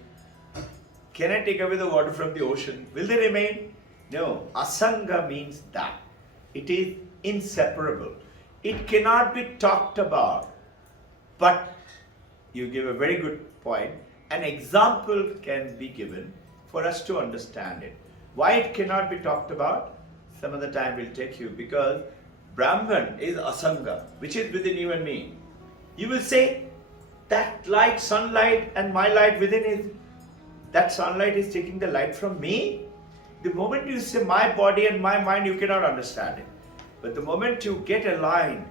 Can I take away the water from the ocean? Will they remain? No. Asanga means that. It is inseparable. It cannot be talked about. But you give a very good point. An example can be given for us to understand it. Why it cannot be talked about? Some other time will take you, because Brahman is Asanga, which is within you and me. You will say that light, sunlight, and my light within is, that sunlight is taking the light from me. The moment you say my body and my mind, you cannot understand it. But the moment you get aligned,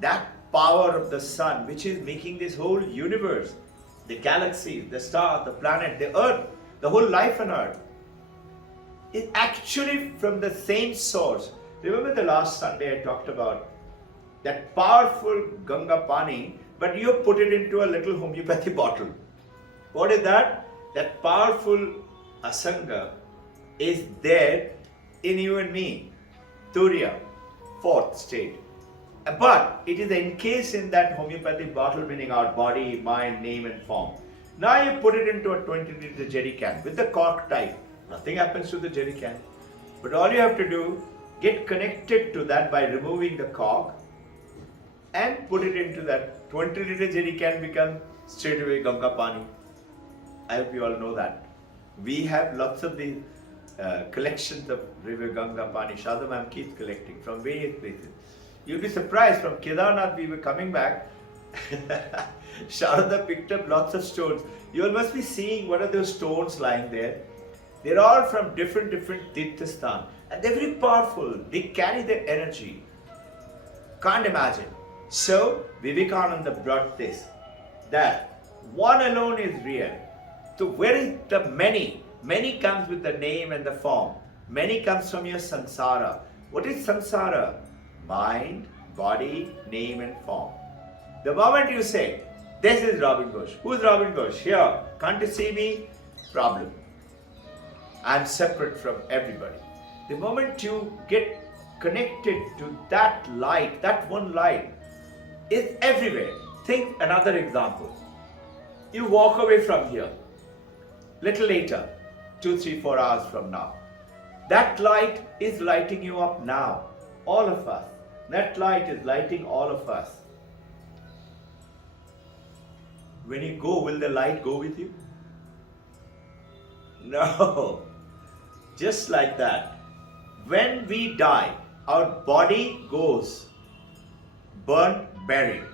that power of the sun, which is making this whole universe, the galaxies, the stars, the planet, the earth, the whole life on earth, is actually from the same source. Remember the last Sunday I talked about that powerful Ganga Pani, but you put it into a little homeopathy bottle. What is that? That powerful Asanga is there in you and me. Turiya, fourth state. But it is encased in that homeopathy bottle, meaning our body, mind, name and form. Now you put it into a 20-liter jerry can with the cork tight. Nothing happens to the jerry can. But all you have to do, get connected to that by removing the cork and put it into that 20-liter jerry can, become straight away Ganga Pani. I hope you all know that. We have lots of these collections of river Ganga Pani. Shadha ma'am keeps collecting from various places. You'll be surprised, from Kedarnath we were coming back. Sharada picked up lots of stones. You all must be seeing what are those stones lying there. They're all from different Tirthasthan. And they're very powerful. They carry their energy. Can't imagine. So, Vivekananda brought this, that one alone is real. So where is the many? Many comes with the name and the form. Many comes from your samsara. What is samsara? Mind, body, name and form. The moment you say, this is Robbin Ghosh. Who is Robbin Ghosh? Here. Can't you see me? Problem. I am separate from everybody. The moment you get connected to that light, that one light is everywhere. Think another example. You walk away from here. Little later, 2, 3, 4 hours from now. That light is lighting you up now. All of us. That light is lighting all of us. When you go, will the light go with you? No. Just like that. When we die, our body goes burnt, buried.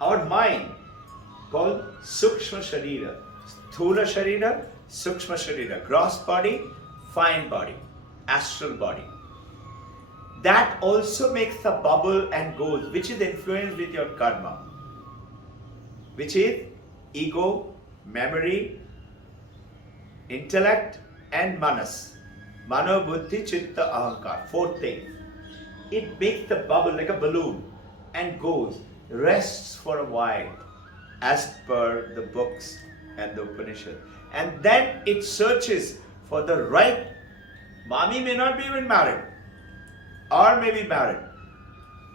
Our mind, called Sukshma Sharira. Sthula Sharira, Sukshma Sharira. Gross body, fine body, astral body. That also makes a bubble and goes, which is influenced with your karma, which is ego, memory, intellect and manas. Mano, buddhi, chitta, ahankar. Four things. It makes the bubble like a balloon and goes, rests for a while as per the books and the Upanishad. And then it searches for the right. Mommy may not be even married or may be married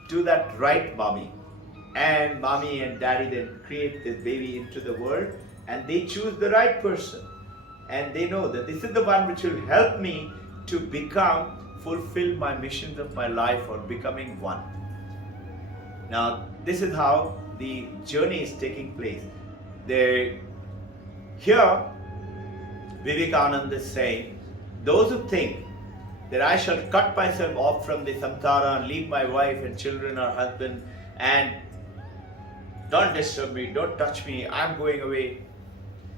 to that right mommy. And mommy and daddy then create this baby into the world and they choose the right person. And they know that this is the one which will help me to fulfill my missions of my life or becoming one. Now, this is how the journey is taking place. Here, Vivekananda is saying, those who think that I shall cut myself off from the samsara and leave my wife and children or husband and don't disturb me, don't touch me, I'm going away.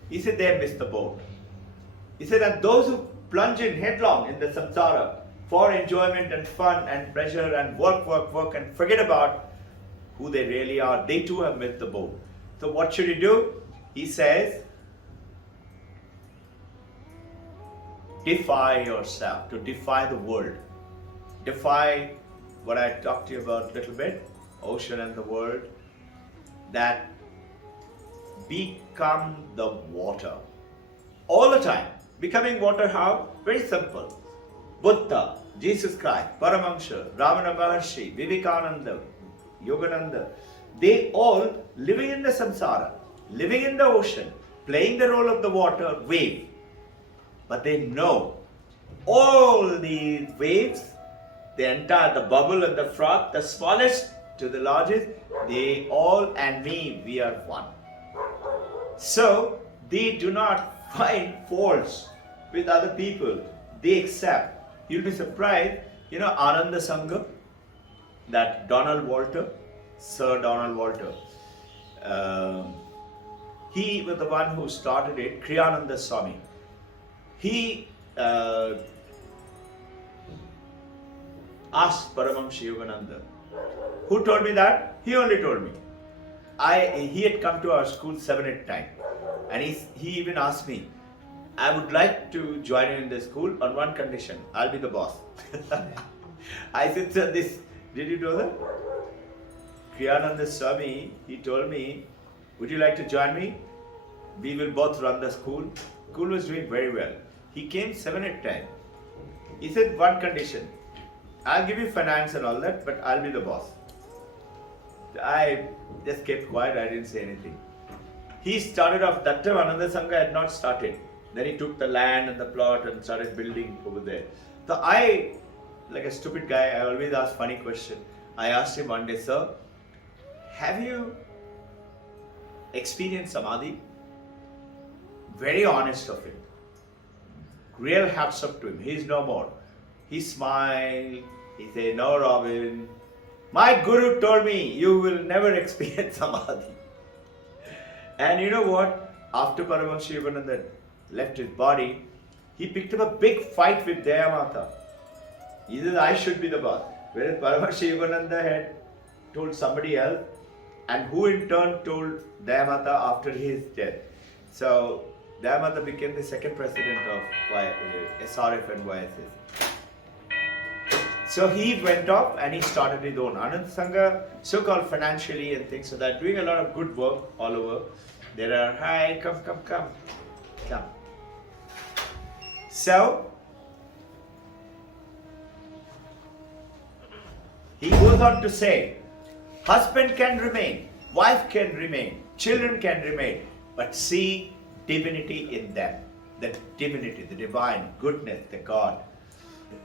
He said they have missed the boat. He said, and those who plunge in headlong in the samsara for enjoyment and fun and pleasure and work and forget about who they really are, they too have missed the boat. So what should he do? He says, defy yourself, to defy the world. Defy what I talked to you about a little bit, ocean and the world, that become the water. All the time. Becoming water how? Very simple. Buddha, Jesus Christ, Paramahamsa, Ramana Maharshi, Vivekananda, Yogananda, they all living in the samsara, living in the ocean, playing the role of the water wave. But they know all these waves, the entire, the bubble and the froth, the smallest to the largest, they all and me, we are one. So they do not find faults with other people. They accept. You'll be surprised, Ananda Sangha, that Donald Walter, Sir Donald Walter, he was the one who started it, Kriyananda Swami. He asked Paramahamsa Yogananda. Who told me that? He only told me. He had come to our school 7-8 times. And he even asked me, I would like to join you in the school on one condition. I'll be the boss. I said, sir, did you know that? Kriyananda Swami, he told me, would you like to join me? We will both run the school. School was doing very well. He came 7-8 times. He said, one condition. I'll give you finance and all that, but I'll be the boss. I just kept quiet. I didn't say anything. He started off, that time Ananda Sangha had not started. Then he took the land and the plot and started building over there. So I, like a stupid guy, I always ask funny question. I asked him one day, sir, have you experienced Samadhi? Very honest of it. Real hats up to him. He is no more. He smiled. He said, no, Robbin. My Guru told me you will never experience Samadhi. And you know what? After Paramahamsa Yogananda left his body, he picked up a big fight with Dayamata. He said, I should be the boss. Whereas Paramahamsa Yogananda had told somebody else, and who in turn told Dayamata after his death. So Dayamata became the second president of SRF and YSS. So he went off and he started his own Ananda Sangha, so-called financially and things. So they're doing a lot of good work all over. There are, hi, come. So, he goes on to say, husband can remain, wife can remain, children can remain, but see divinity in them. The divinity, the divine goodness, the God.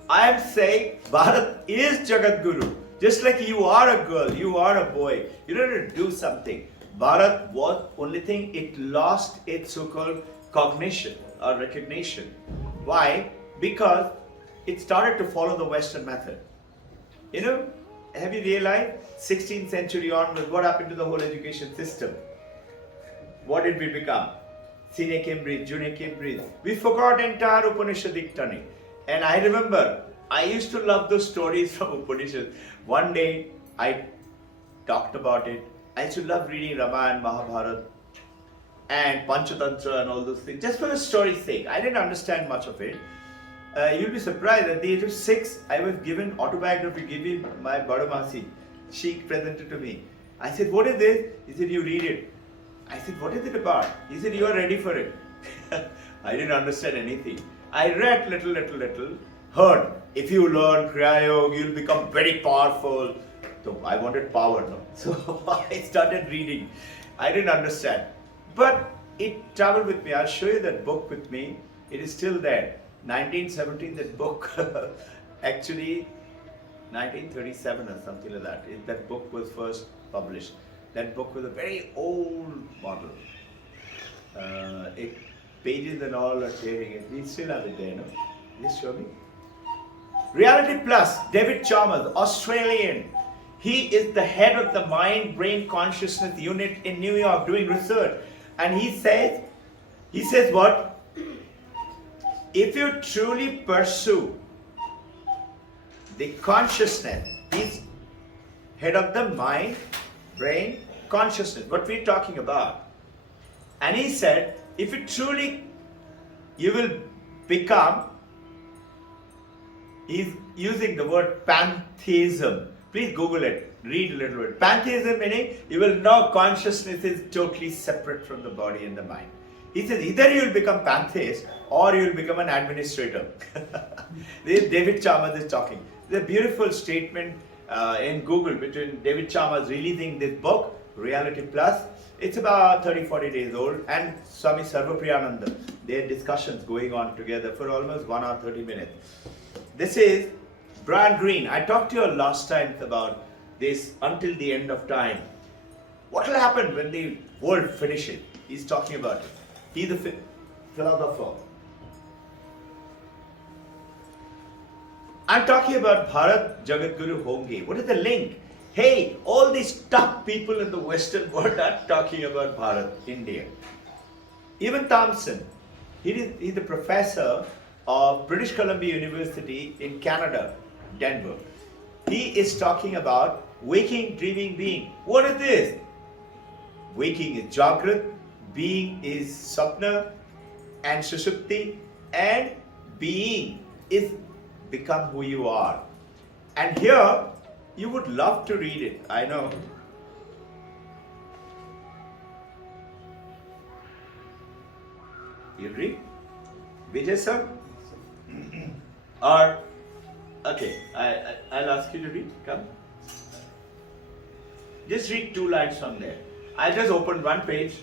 I am saying Bharat is Jagat Guru. Just like you are a girl, you are a boy, you don't have to do something. Bharat was only thing, it lost its so-called cognition or recognition. Why? Because it started to follow the Western method. Have you realized 16th century onwards, what happened to the whole education system? What did we become? Senior Cambridge, Junior Cambridge. We forgot entire Upanishadic turning. And I remember, I used to love those stories from Upanishad. One day, I talked about it. I used to love reading Ramayana, Mahabharata. and Panchatantra and all those things, just for the story's sake. I didn't understand much of it. You'll be surprised, at the age of 6, I was given autobiography, given my Badamasi. She presented to me. I said, what is this? He said, you read it. I said, what is it about? He said, you are ready for it. I didn't understand anything. I read little, heard, if you learn Kriya Yoga, you'll become very powerful. So I wanted power, no? So I started reading. I didn't understand. But it traveled with me. I'll show you that book with me. It is still there. 1917, that book, actually 1937 or something like that. That book was first published. That book was a very old model. Pages and all are tearing it. We still have it there, no? Just show me. Reality Plus, David Chalmers, Australian. He is the head of the Mind Brain Consciousness Unit in New York doing research. And he says what? If you truly pursue the consciousness, he's head of the Mind Brain Consciousness, what we're talking about. And he said, if you truly, you will become, he's using the word pantheism. Please Google it, read a little bit. Pantheism meaning you will know consciousness is totally separate from the body and the mind. He says either you will become pantheist or you will become an administrator. This David Chalmers is talking. There's a beautiful statement in Google between David Chalmers releasing this book, Reality Plus. It's about 30-40 days old, and Swami Sarvapriyananda. Their discussions going on together for almost 1 hour 30 minutes. This is Brian Greene. I talked to you last time about this until the end of time. What will happen when the world finishes? He's talking about it. He's a philosopher. I'm talking about Bharat Jagatguru Honge. What is the link? Hey, all these top people in the Western world are talking about Bharat, India. Even Thompson, he's a professor of British Columbia University in Canada, Denver. He is talking about waking, dreaming, being. What is this? Waking is Jagrat, being is Sapna and Sushupti, and being is become who you are. And here, you would love to read it, I know. You read? Vijay sir? Or, okay, I'll ask you to read, come. Just read 2 lines from there. I'll just open one page.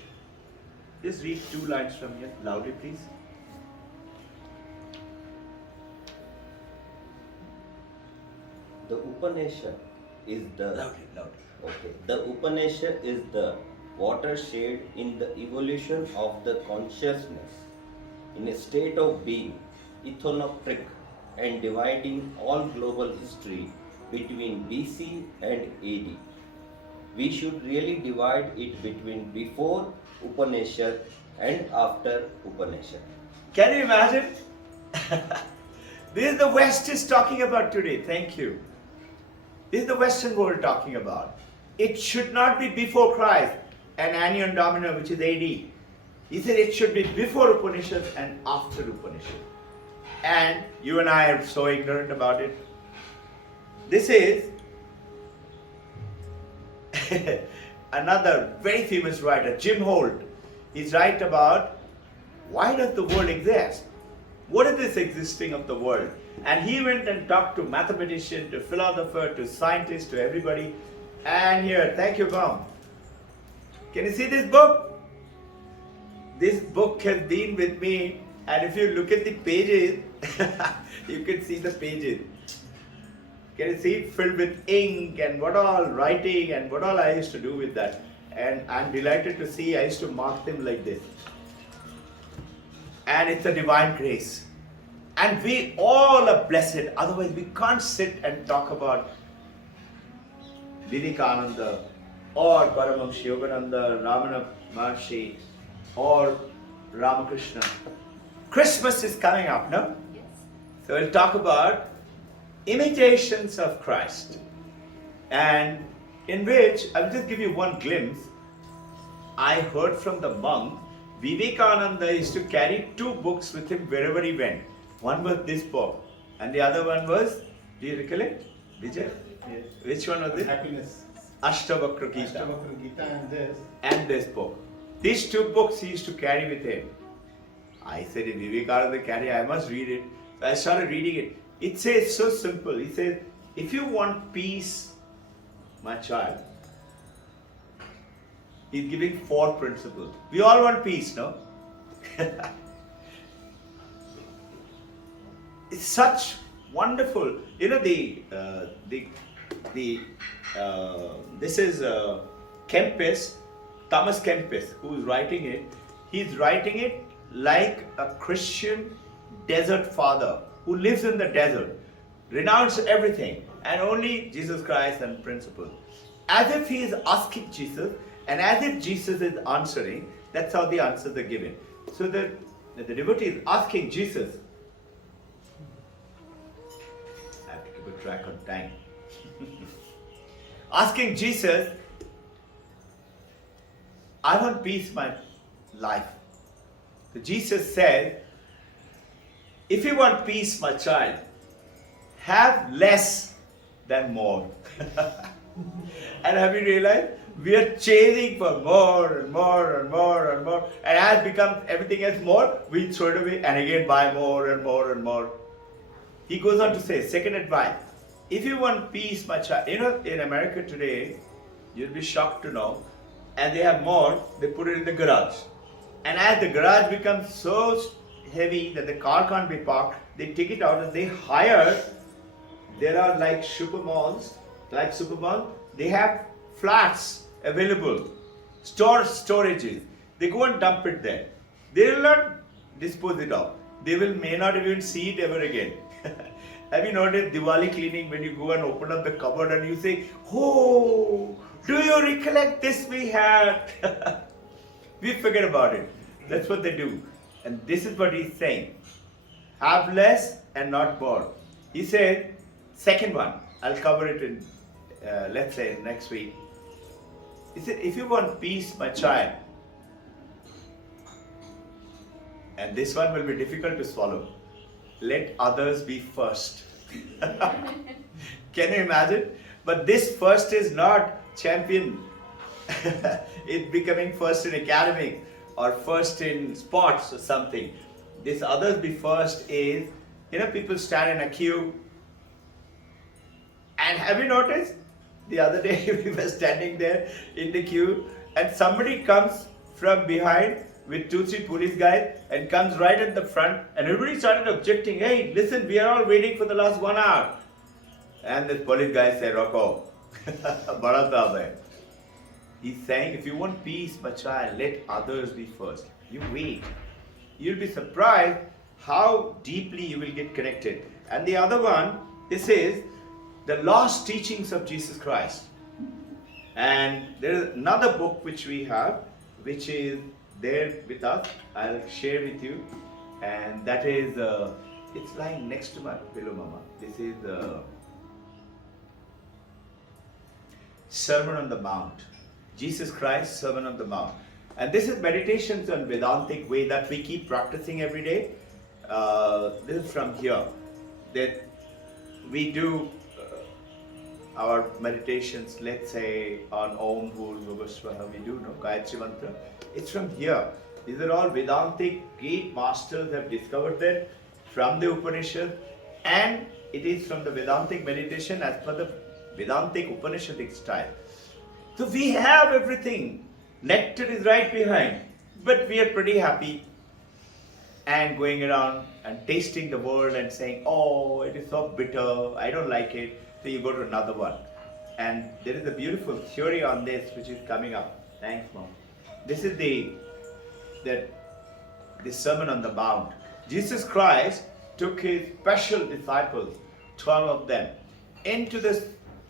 Just read 2 lines from here, loudly please. The Upanishad is the Loudly. okay. The Upanishad is the watershed in the evolution of the consciousness in a state of being, ethnopic, and dividing all global history between BC and AD. We should really divide it between before Upanishad and after Upanishad. Can you imagine? This is the West is talking about today. Thank you. This is the Western world talking about. It should not be before Christ and Anno Domini, which is AD. He said it should be before Upanishad and after Upanishad. And you and I are so ignorant about it. This is another very famous writer, Jim Holt. He's right about why does the world exist? What is this existing of the world? And he went and talked to mathematician, to philosopher, to scientist, to everybody. And here, thank you, Gom. Can you see this book? This book has been with me, and if you look at the pages, you can see the pages. Can you see it filled with ink and what all writing and what all I used to do with that. And I'm delighted to see I used to mark them like this. And it's a divine grace. And we all are blessed. Otherwise, we can't sit and talk about Vivekananda or Paramahamsa Yogananda, Ramana Maharshi or Ramakrishna. Christmas is coming up, no? Yes. So we'll talk about imitations of Christ. And in which, I'll just give you one glimpse. I heard from the monk Vivekananda used to carry two books with him wherever he went. One was this book, and the other one was, do you recollect? Vijay? Yes. Which one was it? Happiness. Ashtavakra Gita. Ashtavakra Gita And this book. These two books he used to carry with him. I said, if Vivekananda carry, I must read it. So I started reading it. It says so simple. He says, if you want peace, my child, he's giving 4 principles. We all want peace, no? It's such wonderful. You know, this is Kempis, Thomas Kempis, who is writing it. He's writing it like a Christian desert father who lives in the desert, renounced everything, and only Jesus Christ and principles. As if he is asking Jesus, and as if Jesus is answering. That's how the answers are given. So the devotee is asking Jesus. I have to keep a track on time. Asking Jesus, I want peace in my life. So Jesus said, if you want peace, my child, have less than more. And have you realized? We are chasing for more and more and more and more. And as becomes everything else more, we throw it away and again buy more and more and more. He goes on to say, second advice, if you want peace, my child, you know, in America today, you'll be shocked to know, and they have more, they put it in the garage. And as the garage becomes so heavy that the car can't be parked, they take it out and they hire, there are like supermalls, they have flats available, storages. They go and dump it there. They will not dispose it of. They may not even see it ever again. Have you noticed Diwali cleaning when you go and open up the cupboard and you say, oh, do you recollect this we had? We forget about it. That's what they do. And this is what he's saying. Have less and not more. He said, second one, I'll cover it in, let's say, next week. He said, if you want peace, my child, and this one will be difficult to swallow, let others be first. Can you imagine? But this first is not champion. It's becoming first in academics or first in sports or something. This others be first is, you know, people stand in a queue. And have you noticed? The other day we were standing there in the queue and somebody comes from behind with 2-3 police guys and comes right at the front and everybody started objecting, hey, listen, we are all waiting for the last 1 hour. And this police guy said, Roko, bada saab hai. He's saying, if you want peace, my child, let others be first. You wait. You'll be surprised how deeply you will get connected. And the other one, this is the lost teachings of Jesus Christ. And there is another book which we have, which is there with us. I'll share with you. And that is, it's lying next to my pillow, Mama. This is Sermon on the Mount. Jesus Christ, Sermon on the Mount. And this is meditations on Vedantic way that we keep practicing every day. This is from here. That we do our meditations, let's say on Om Bhurbhuva Swaha, we do no Gayatri Mantra. It's from here. These are all Vedantic great masters have discovered that from the Upanishad, and it is from the Vedantic meditation as per the Vedantic Upanishadic style. So we have everything. Nectar is right behind, but we are pretty happy and going around and tasting the world and saying, oh, it is so bitter, I don't like it. So you go to another one. And there is a beautiful theory on this which is coming up. Thanks, Mom. This is the Sermon on the Mount. Jesus Christ took his special disciples, 12 of them, into this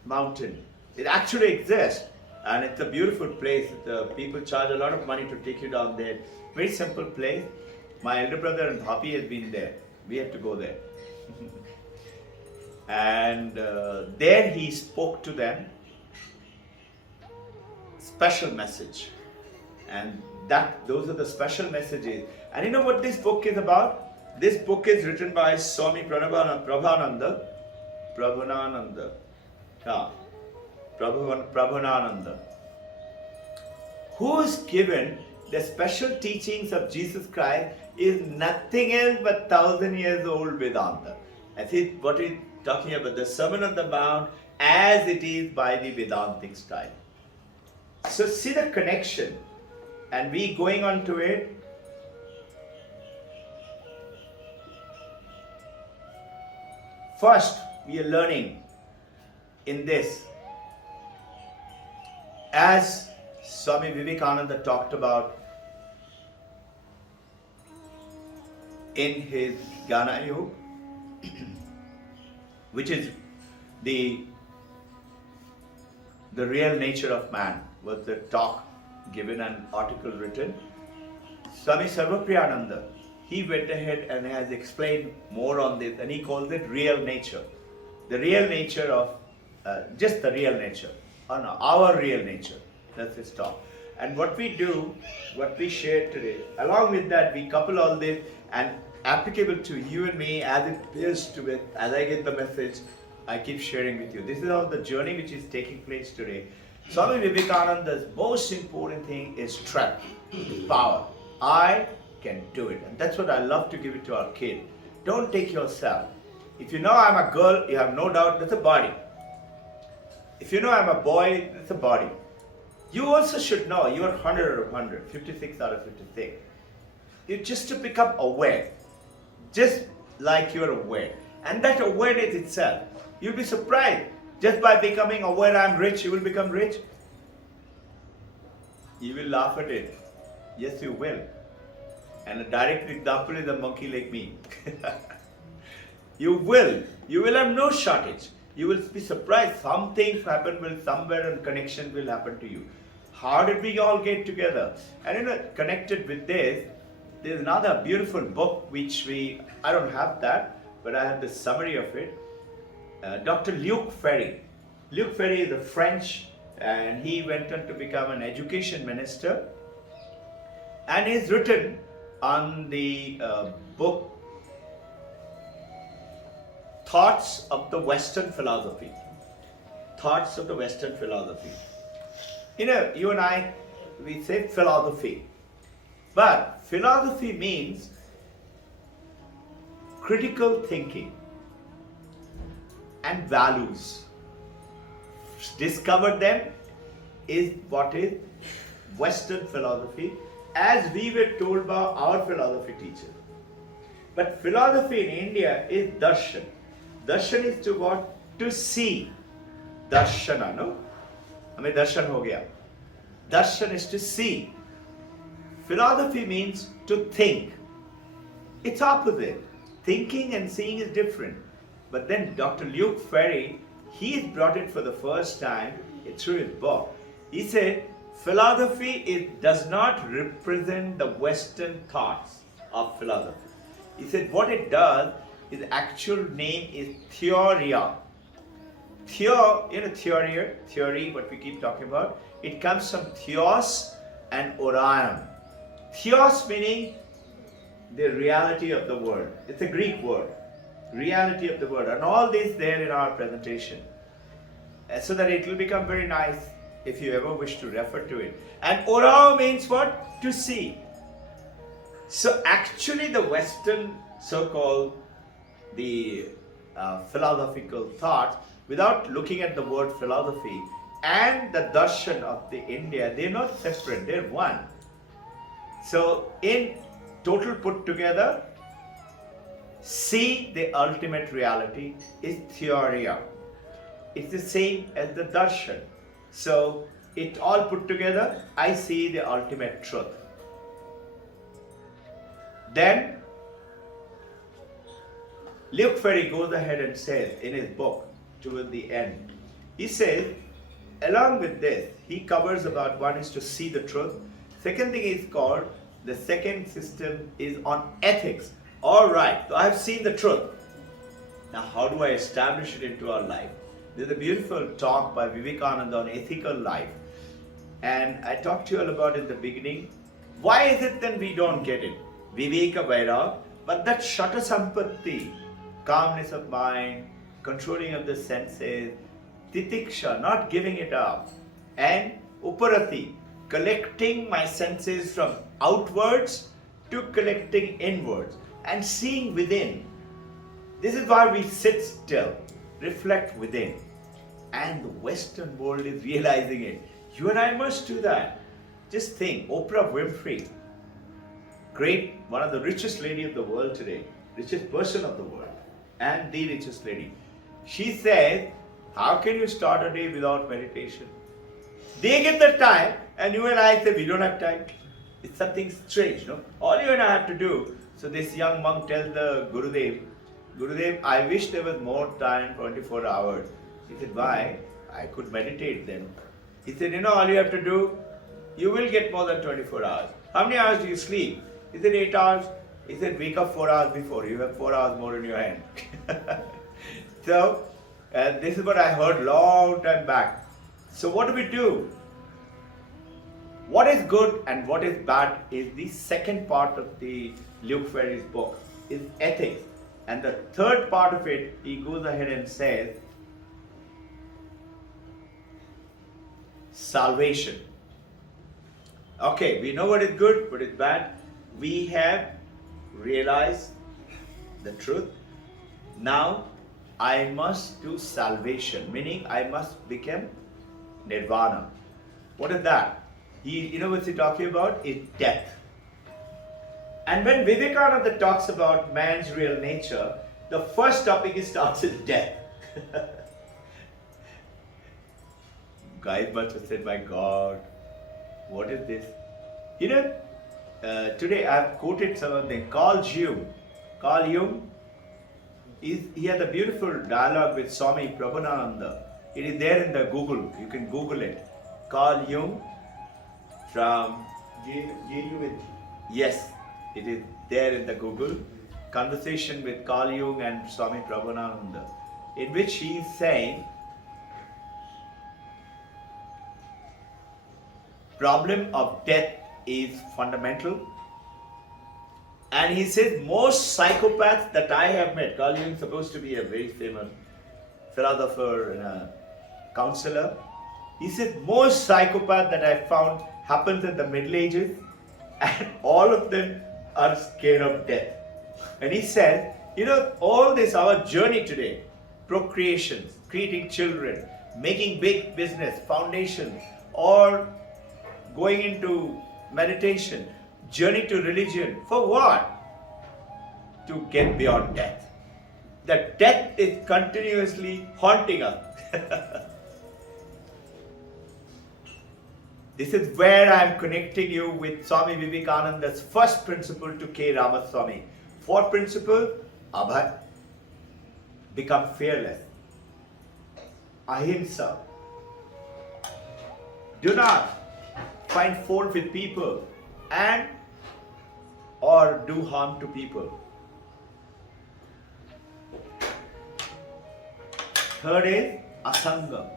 mountain. It actually exists. And it's a beautiful place. The people charge a lot of money to take you down there. Very simple place. My elder brother and Bhapi has been there. We had to go there. And there he spoke to them special message. And those are the special messages. And you know what this book is about? This book is written by Swami Prabhananda. Prabhananda, who is given the special teachings of Jesus Christ is nothing else but 1,000 years old Vedanta. I think what he's talking about, the Sermon on the Mount as it is by the Vedantic style. So see the connection, and we going on to it. First, we are learning in this, as Swami Vivekananda talked about in his Jnana Yoga, which is the real nature of man, was the talk given, an article written. Swami Sarvapriyananda, he went ahead and has explained more on this, and he calls it real nature. The real nature of, just the real nature, or no, our real nature. That's his talk. And what we do, what we share today, along with that, we couple all this and applicable to you and me as it appears to it, as I get the message, I keep sharing with you. This is all the journey which is taking place today. Swami Vivekananda's most important thing is strength, power. I can do it. And that's what I love to give it to our kid. Don't take yourself. If you know I'm a girl, you have no doubt that's a body. If you know I'm a boy, that's a body. You also should know you are 100 out of 100, 56 out of 56. You just to become aware. Just like you're aware. And that awareness itself, you'll be surprised. Just by becoming aware I'm rich, you will become rich. You will laugh at it. Yes, you will. And a direct example is a monkey like me. You will have no shortage. You will be surprised. Some things happen will somewhere and connection will happen to you. How did we all get together? And connected with this, there's another beautiful book which I don't have that, but I have the summary of it. Dr. Luc Ferry. Luc Ferry is a French, and he went on to become an education minister. And he's written on the book Thoughts of the Western Philosophy. Thoughts of the Western Philosophy. You and I, we say philosophy. But philosophy means critical thinking and values. Discover them is what is Western philosophy, as we were told by our philosophy teacher. But philosophy in India is darshan. Darshan is to what? To see. Darshana, no? हमें darshan हो गया. Darshan is to see. Philosophy means to think. It's opposite. Thinking and seeing is different. But then Dr. Luc Ferry, he brought it for the first time through his book. He said, philosophy does not represent the Western thoughts of philosophy. He said what it does, its actual name is theoria. Theory, what we keep talking about, it comes from theos and orion. Theos meaning the reality of the world. It's a Greek word. Reality of the world. And all this there in our presentation. So that it will become very nice if you ever wish to refer to it. And orao means what? To see. So actually the Western so-called the philosophical thoughts, without looking at the word philosophy and the darshan of the India, they're not separate, they're one. So in total put together, see the ultimate reality is theoria. It's the same as the darshan. So it all put together, I see the ultimate truth. Then Luc Ferry goes ahead and says in his book, toward the end, he says, along with this, he covers about one is to see the truth. Second thing is called, the second system is on ethics. All right, so I have seen the truth. Now how do I establish it into our life? There's a beautiful talk by Vivekananda on ethical life. And I talked to you all about in the beginning. Why is it then we don't get it? Viveka Vairag, but that Shata Sampatti, calmness of mind, controlling of the senses, Titiksha, not giving it up, and Uparati, collecting my senses from outwards to collecting inwards and seeing within. This is why we sit still, reflect within. And the Western world is realizing it. You and I must do that. Just think, Oprah Winfrey, great, one of the richest lady of the world today, richest person of the world, and the richest lady. She said, how can you start a day without meditation? They get the time, and you and I say, we don't have time. It's something strange, no? All you and I have to do. So this young monk tells the Gurudev, I wish there was more time, 24 hours. He said, why? I could meditate then. He said, all you have to do, you will get more than 24 hours. How many hours do you sleep? He said, 8 hours. He said, wake up 4 hours before. You have 4 hours more in your hand. So, this is what I heard long time back. So what do we do? What is good and what is bad is the second part of the Luke Ferry's book, is ethics. And the third part of it, he goes ahead and says, salvation. Okay, we know what is good, what is bad. We have realized the truth. Now, I must do salvation, meaning I must become nirvana. What is that? What's he talking about? Is death. And when Vivekananda talks about man's real nature, the first topic he starts with death. Guys must have said, my God, what is this? Today I have quoted some of them. Carl Jung, he had a beautiful dialogue with Swami Prabhupada. It is there in the Google. You can Google it. Carl Jung from Yes, it is there in the Google. Conversation with Carl Jung and Swami Prabhupada, in which he is saying, problem of death is fundamental. And he says most psychopaths that I have met, Carl Jung is supposed to be a very famous philosopher and a counselor. He said most psychopaths that I found happens in the Middle Ages, and all of them are scared of death. And he said, all this, our journey today, procreations, creating children, making big business, foundations, or going into meditation, journey to religion, for what? To get beyond death. That death is continuously haunting us. This is where I am connecting you with Swami Vivekananda's first principle to K. Ramaswamy. Fourth principle, Abhay. Become fearless. Ahimsa. Do not find fault with people and or do harm to people. Third is Asanga.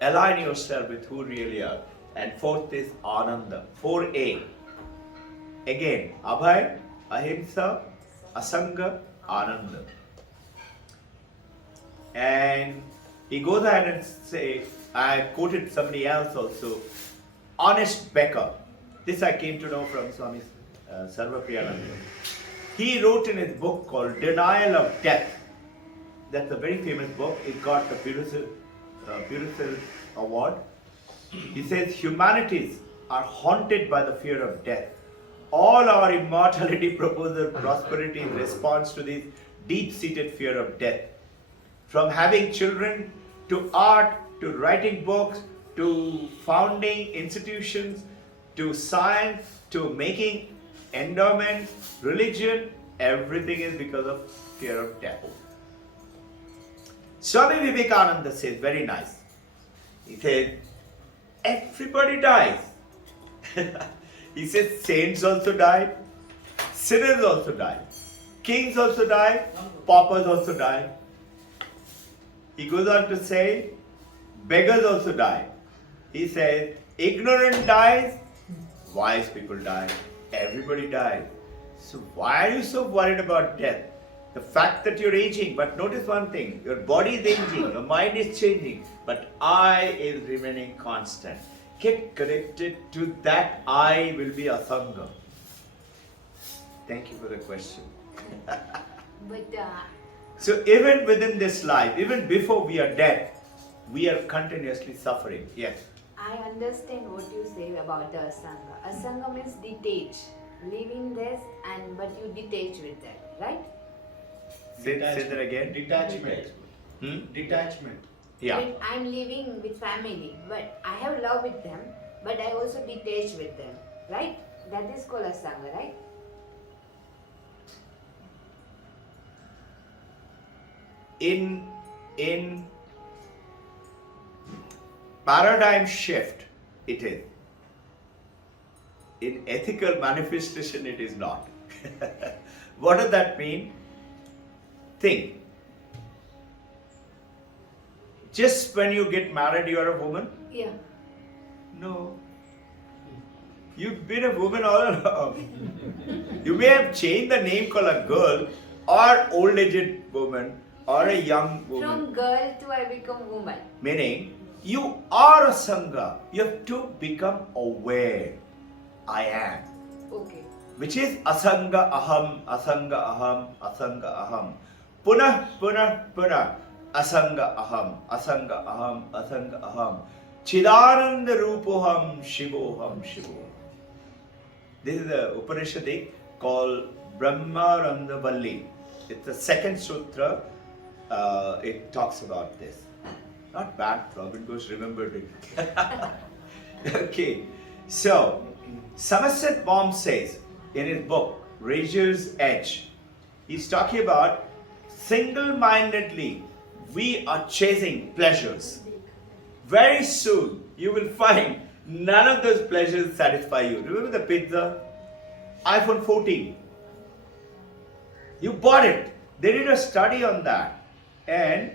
Align yourself with who you really are. And fourth is Ananda. 4A. Again, Abhay, Ahimsa, Asanga, Ananda. And he goes ahead and say, I quoted somebody else also, honest Becker. This I came to know from Swami Sarvapriyananda. He wrote in his book called Denial of Death. That's a very famous book. It got the Pulitzer Award. He says humanities are haunted by the fear of death. All our immortality, proposal, prosperity in response to this deep-seated fear of death. From having children to art to writing books to founding institutions to science to making endowments, religion, everything is because of fear of death. Swami Vivekananda says, very nice. He said, everybody dies. He says, saints also die, sinners also die, kings also die, paupers also die. He goes on to say, beggars also die, He says, ignorant dies, wise people die. Everybody dies. So why are you so worried about death? The fact that you're aging, but notice one thing, your body is aging, your mind is changing, but I is remaining constant. Get connected to that I will be Asanga. Thank you for the question. But So even within this life, even before we are dead, we are continuously suffering. Yes. I understand what you say about the Asanga. Asanga means detach. Living this but you detach with that, right? Say that again. Detachment. Detachment. Yeah. But I'm living with family, but I have love with them, but I also detach with them, right? That is called Asanga, right? In paradigm shift, it is. In ethical manifestation, it is not. What does that mean? Think. Just when you get married, you are a woman? Yeah. No. You've been a woman all along. You may have changed the name called a girl or old-aged woman or a young woman. From girl to I become woman. Meaning, you are a Sangha. You have to become aware. I am. Okay. Which is Asanga Aham, Asanga Aham, Asanga Aham. Punah, punah, punah. Asanga Aham, Asanga Aham, Asanga Aham. Chidananda Rupoham, Shivoham, Shivoham. This is the Upanishadic called Brahmaranda Valli. It's the second sutra. It talks about this. Not bad, Robbin Ghosh remembered it. Okay, so Somerset Maugham says in his book Razor's Edge, he's talking about single-mindedly we are chasing pleasures. Very soon you will find none of those pleasures satisfy you. Remember the pizza? iPhone 14. You bought it. They did a study on that and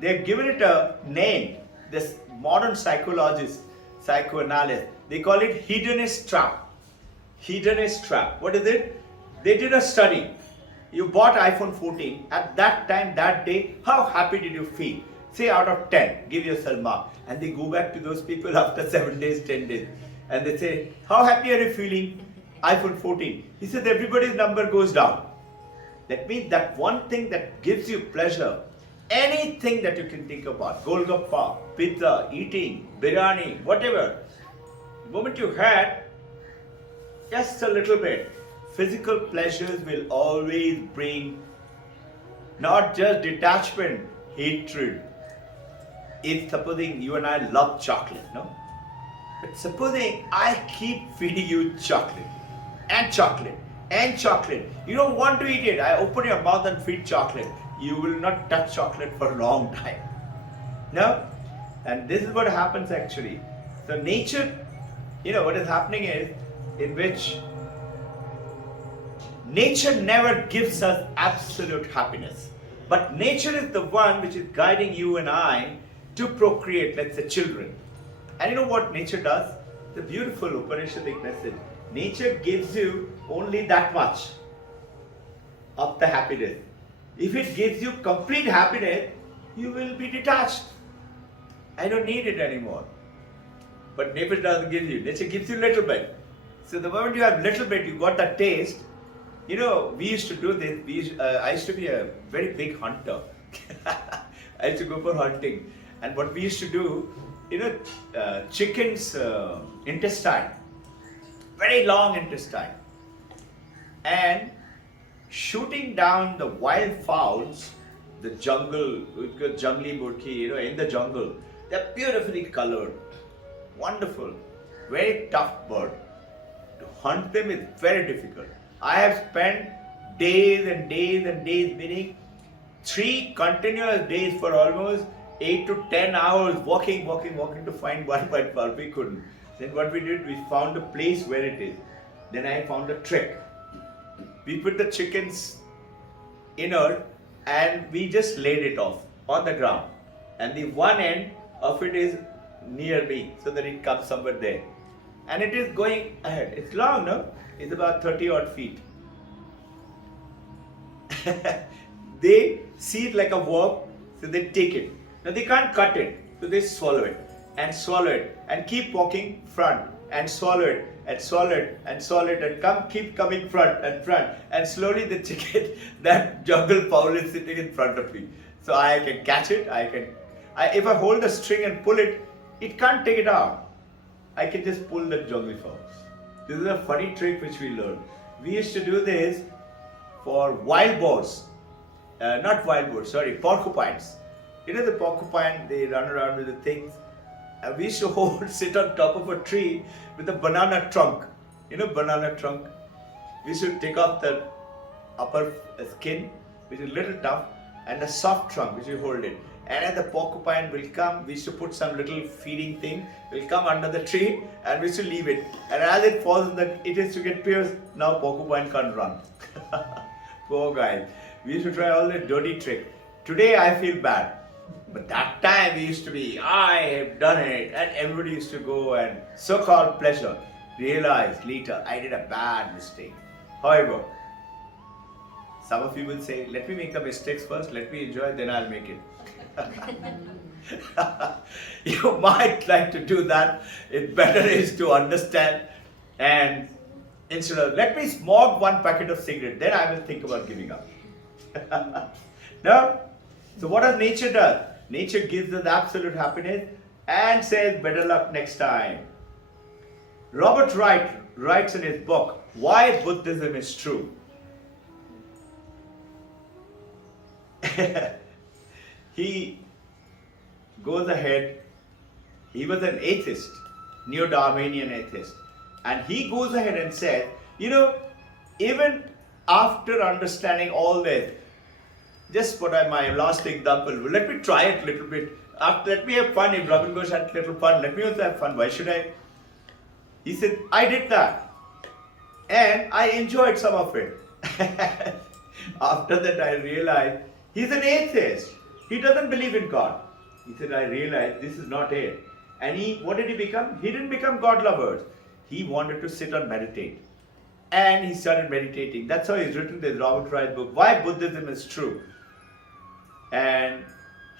they've given it a name. This modern psychologist, psychoanalyst, they call it hedonist trap. Hedonist trap. What is it? They did a study. You bought iPhone 14. At that time, that day, how happy did you feel? Say out of 10, give yourself mark. And they go back to those people after 7 days, 10 days. And they say, how happy are you feeling? iPhone 14. He said, everybody's number goes down. That means that one thing that gives you pleasure, anything that you can think about, golgappa, pizza, eating, biryani, whatever, the moment you had just a little bit, physical pleasures will always bring not just detachment, hatred. If supposing you and I love chocolate, no? But supposing I keep feeding you chocolate and chocolate and chocolate. You don't want to eat it. I open your mouth and feed chocolate. You will not touch chocolate for a long time. No? And this is what happens actually. So nature, what is happening is, in which nature never gives us absolute happiness. But nature is the one which is guiding you and I to procreate, let's say, children. And you know what nature does? The beautiful Upanishadic message. Nature gives you only that much of the happiness. If it gives you complete happiness, you will be detached. I don't need it anymore. But nature doesn't give you. Nature gives you little bit. So the moment you have little bit, you got that taste. We used to do this. I used to be a very big hunter. I used to go for hunting. And what we used to do, chicken's intestine, very long intestine, and shooting down the wild fowls, the jungle, jungly murki, in the jungle, they're beautifully colored, wonderful, very tough bird. To hunt them is very difficult. I have spent days and days and days, meaning 3 continuous days for almost 8 to 10 hours walking to find one white fowl. We couldn't. Then what we did, we found a place where it is. Then I found a trick. We put the chicken's inert and we just laid it off on the ground. And the one end of it is near me so that it comes somewhere there. And it is going ahead. It's long, no? It's about 30 odd feet. They see it like a worm, so they take it. Now they can't cut it, so they swallow it and keep walking front and swallow it and swallow it and swallow it and keep coming front, and slowly the chicken, that jungle fowl is sitting in front of me. So I can catch it. If I hold the string and pull it, it can't take it out. I can just pull the jungle fowl. This is a funny trick which we learned. We used to do this for wild boars. Porcupines. You know the porcupine, they run around with the things. We used to sit on top of a tree with a banana trunk. You know banana trunk? We used to take off the upper skin, which is a little tough, and the soft trunk, which you hold it. And as the porcupine will come, we used to put some little feeding thing, will come under the tree, and we used to leave it. And as it falls, it is to get pierced. Now porcupine can't run. Poor guys. We used to try all the dirty trick. Today I feel bad. But that time we used to be, I have done it, and everybody used to go and so-called pleasure. Realize later I did a bad mistake. However, some of you will say, let me make the mistakes first, let me enjoy, then I'll make it. You might like to do that. It better is to understand, and instead of, let me smoke one packet of cigarette, then I will think about giving up. No? So what does nature do? Nature gives us absolute happiness and says better luck next time. Robert Wright writes in his book, Why Buddhism is True. He goes ahead, he was an atheist, neo-Darwinian atheist, and he goes ahead and says, even after understanding all this, just for my last example, let me try it a little bit. Let me have fun. If Robbin Ghosh had a little fun, let me also have fun. Why should I? He said, I did that. And I enjoyed some of it. After that, I realized he's an atheist. He doesn't believe in God. He said, I realized this is not it. And what did he become? He didn't become God lover. He wanted to sit and meditate. And he started meditating. That's how he's written this Robert Wright book, Why Buddhism is True. And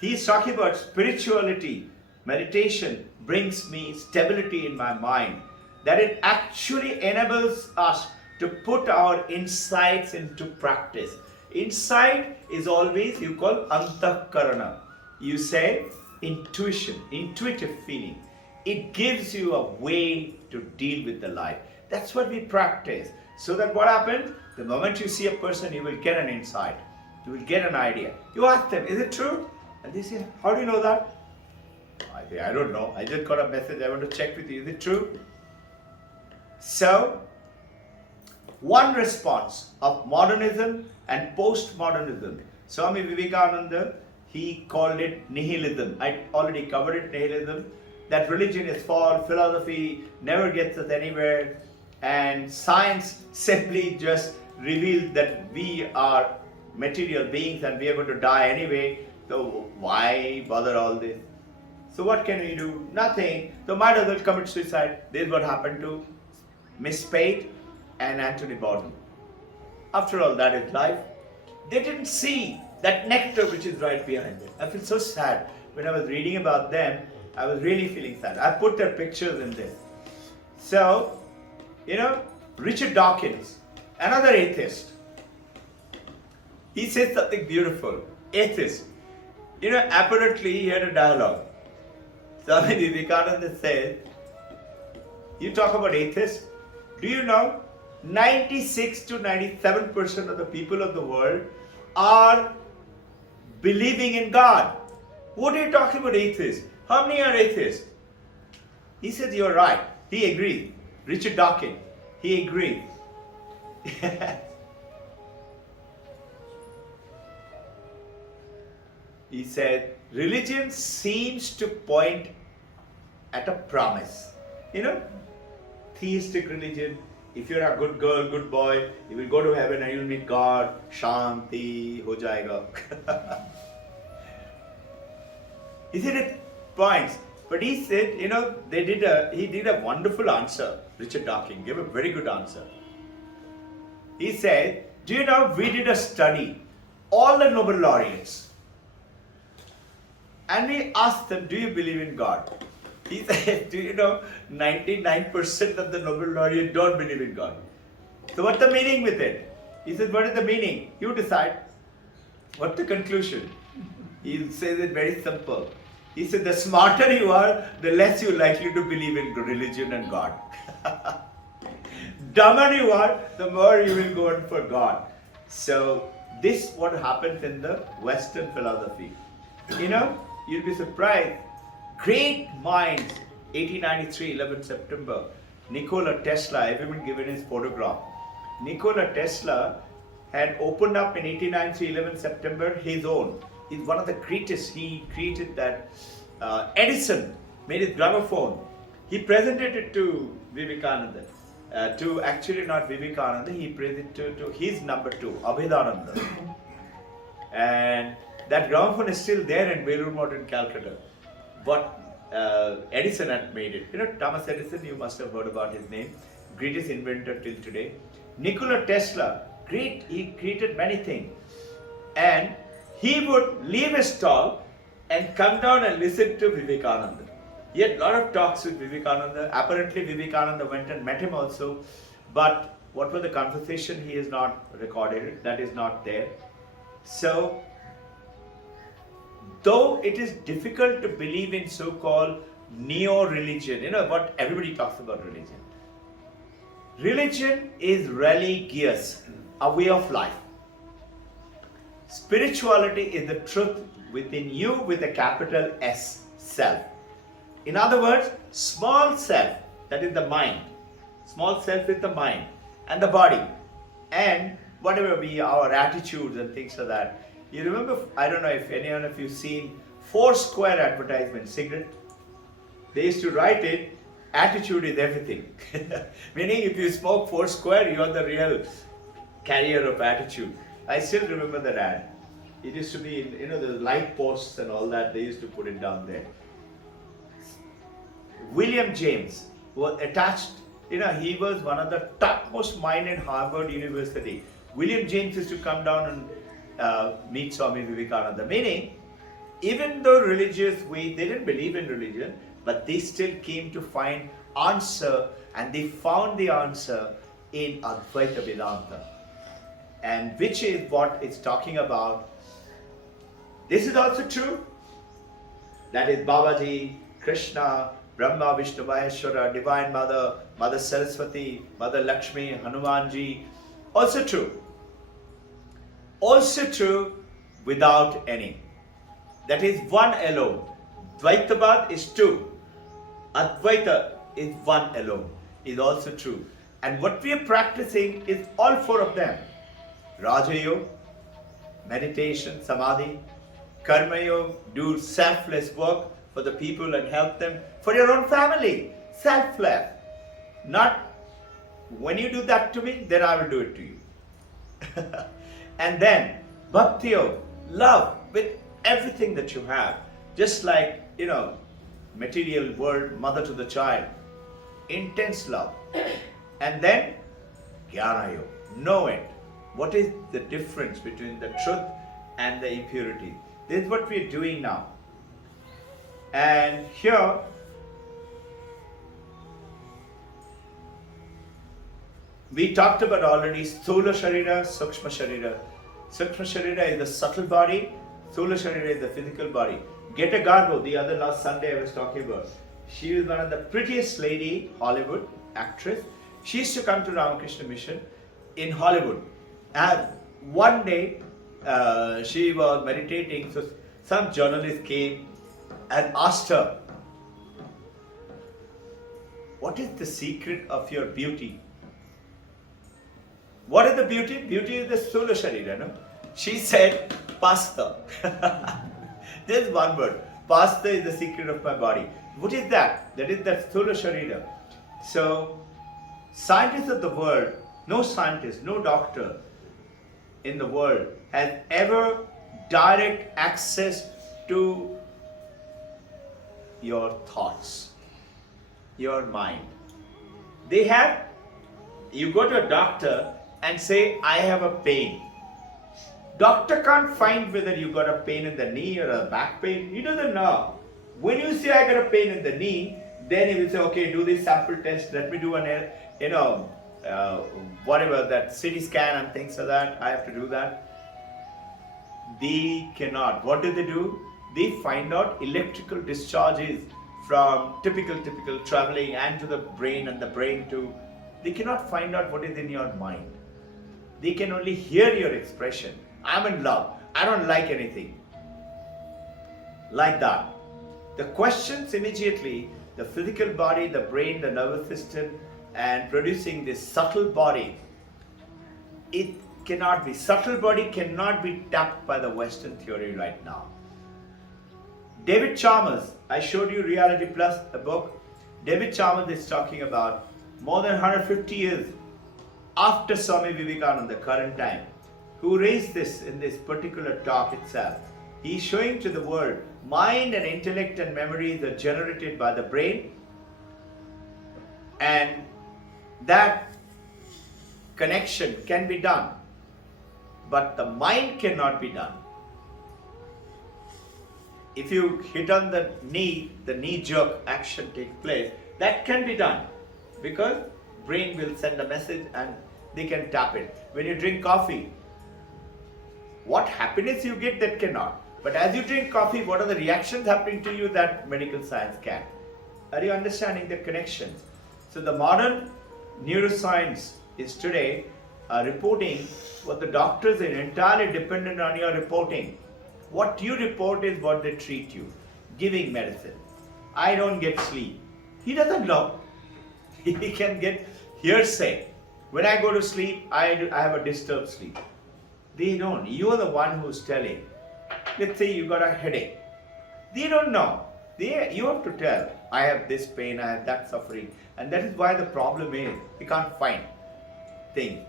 he's talking about spirituality. Meditation brings me stability in my mind. That it actually enables us to put our insights into practice. Insight is always, you call antahkarana. You say intuition, intuitive feeling. It gives you a way to deal with the life. That's what we practice. So that what happens? The moment you see a person, you will get an insight. You will get an idea. You ask them, is it true? And they say, how do you know that? I say, I don't know. I just got a message. I want to check with you. Is it true? So, one response of modernism and postmodernism. Swami Vivekananda, he called it nihilism. I already covered it, nihilism. That religion is false, philosophy never gets us anywhere, and science simply just reveals that we are material beings and we are going to die anyway, so why bother all this? So what can we do? Nothing. So might as well commit suicide. This is what happened to Miss Spade and Anthony Borden. After all, that is life. They didn't see that nectar which is right behind them. I feel so sad. When I was reading about them, I was really feeling sad. I put their pictures in this. So, Richard Dawkins, another atheist, he says something beautiful. Atheist. Apparently he had a dialogue. Swami Vivekananda says, you talk about atheists. Do you know 96 to 97% of the people of the world are believing in God? What are you talking about atheists? How many are atheists? He says, you're right. He agrees. Richard Dawkins, he agrees. He said, religion seems to point at a promise. Theistic religion, if you're a good girl, good boy, you will go to heaven and you'll meet God, Shanti, ho jayega. He said it points. But he said, he did a wonderful answer. Richard Dawkins gave a very good answer. He said, do you know, we did a study, all the Nobel laureates, and we asked them, do you believe in God? He said, do you know, 99% of the Nobel laureates don't believe in God. So what's the meaning with it? He said, what is the meaning? You decide. What's the conclusion? He says it very simple. He said, the smarter you are, the less you're likely to believe in religion and God. Dumber you are, the more you will go in for God. So this what happens in the Western philosophy. You'll be surprised. Great minds, 1893, 11 September, Nikola Tesla, everyone given his photograph. Nikola Tesla had opened up in 1893, 11 September his own. He's one of the greatest. He created that. Edison made his gramophone. He presented it to Vivekananda. Not Vivekananda, he presented it to his number 2, Abhedananda. And that gramophone is still there in Belur Mott in Calcutta. But Edison had made it. Thomas Edison, you must have heard about his name. Greatest inventor till today. Nikola Tesla, great, he created many things. And he would leave his stall and come down and listen to Vivekananda. He had a lot of talks with Vivekananda. Apparently Vivekananda went and met him also. But what was the conversation? He has not recorded it. That is not there. So, though it is difficult to believe in so-called neo-religion, what everybody talks about religion. Religion is religious, a way of life. Spirituality is the truth within you with a capital S, self. In other words, small self, that is the mind. Small self is the mind and the body. And whatever be our attitudes and things like that. You remember, I don't know if anyone of you seen Foursquare advertisement, cigarette? They used to write it, attitude is everything. Meaning if you smoke Foursquare, you are the real carrier of attitude. I still remember that ad. It used to be in, the light posts and all that, they used to put it down there. William James was attached, he was one of the topmost mind in Harvard University. William James used to come down and meet Swami Vivekananda. Meaning, even though religious, they didn't believe in religion, but they still came to find answer, and they found the answer in Advaita Vedanta. And which is what it's talking about. This is also true. That is Babaji, Krishna, Brahma, Vishnu, Maheshwara, Divine Mother, Mother Saraswati, Mother Lakshmi, Hanumanji. Also true. Also true without any. That is one alone. Dvaitavad is two. Advaita is one alone. Is also true. And what we are practicing is all four of them. Raja Yoga, meditation, samadhi, karma yoga, do selfless work for the people and help them, for your own family, selfless. Not when you do that to me, then I will do it to you. And then bhakti yoga, love with everything that you have, just like material world, mother to the child, intense love. And then jnana yoga, know it. What is the difference between the truth and the impurity? This is what we are doing now. And here, we talked about already Sthula Sharira, Sukshma Sharira. Sukshma Sharira is the subtle body, Sthula Sharira is the physical body. Geta Garbo, the other last Sunday I was talking about, she was one of the prettiest lady, Hollywood actress. She used to come to Ramakrishna Mission in Hollywood. And one day, she was meditating, so some journalist came and asked her, what is the secret of your beauty? What is the beauty? Beauty is the Sthula Sharira, no? She said, pasta. There's one word. Pasta is the secret of my body. What is that? That is the Sthula Sharira. So, scientists of the world, no scientist, no doctor in the world has ever direct access to your thoughts, your mind. You go to a doctor and say, I have a pain. Doctor can't find whether you got a pain in the knee or a back pain. He doesn't know. When you say I got a pain in the knee, then he will say, okay, do this sample test. Let me do an, whatever, that CT scan and things like that. I have to do that. They cannot. What do? They find out electrical discharges from typical traveling and to the brain and the brain to. They cannot find out what is in your mind. They can only hear your expression. I'm in love. I don't like anything. Like that. The questions immediately, the physical body, the brain, the nervous system, and producing this subtle body. It cannot be. Subtle body cannot be tapped by the Western theory right now. David Chalmers, I showed you Reality Plus, the book. David Chalmers is talking about more than 150 years after Swami Vivekananda, the current time, who raised this in this particular talk itself. He is showing to the world, mind and intellect and memories are generated by the brain, and that connection can be done, but the mind cannot be done. If you hit on the knee jerk action takes place, that can be done because brain will send a message and they can tap it. When you drink coffee, what happiness you get, that cannot. But as you drink coffee, what are the reactions happening to you that medical science can? Are you understanding the connections? So the modern neuroscience is today reporting what the doctors are entirely dependent on your reporting. What you report is what they treat you. Giving medicine. I don't get sleep. He doesn't know. He can get hearsay. When I go to sleep, I have a disturbed sleep. They don't. You are the one who's telling. Let's say you got a headache. They don't know. You have to tell. I have this pain, I have that suffering. And that is why the problem is, we can't find things.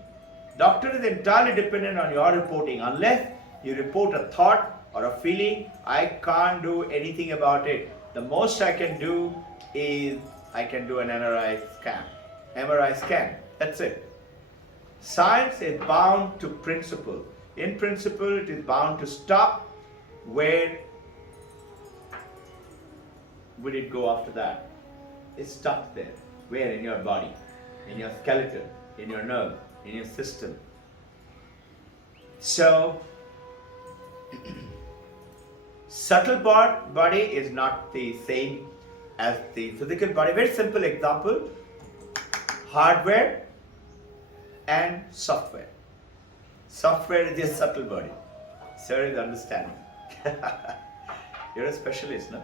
Doctor is entirely dependent on your reporting. Unless you report a thought or a feeling, I can't do anything about it. The most I can do is I can do an MRI scan. That's it. Science is bound to principle. In principle, it is bound to stop. Where will it go after that? It stops there. Where? In your body, in your skeleton, in your nerve, in your system. So, subtle body is not the same as the physical body. Very simple example, hardware and software. Software is your subtle body. Sir is understanding. You're a specialist, no?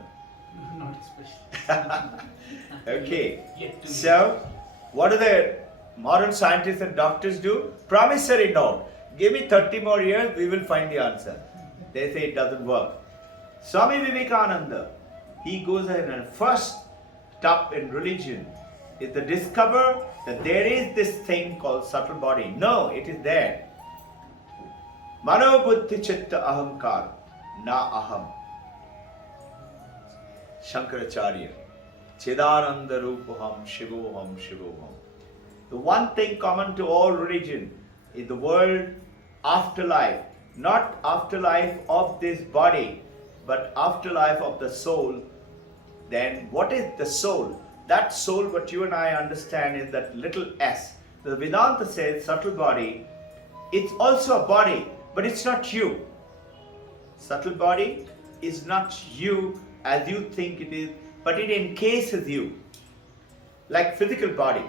Not special. Okay. So, what do the modern scientists and doctors do? Promissory note. Give me 30 more years, we will find the answer. They say it doesn't work. Swami Vivekananda, he goes ahead and first step in religion is to discover that there is this thing called subtle body. No, it is there. Mano buddhi chitta ahamkar, na aham. Shankaracharya. Chidananda rupaham, shivoham, shivoham. The one thing common to all religion is the world afterlife. Not afterlife of this body, but afterlife of the soul. Then what is the soul? That soul, what you and I understand, is that little s. The Vedanta says subtle body, it's also a body, but it's not you. Subtle body is not you as you think it is, but it encases you. Like physical body,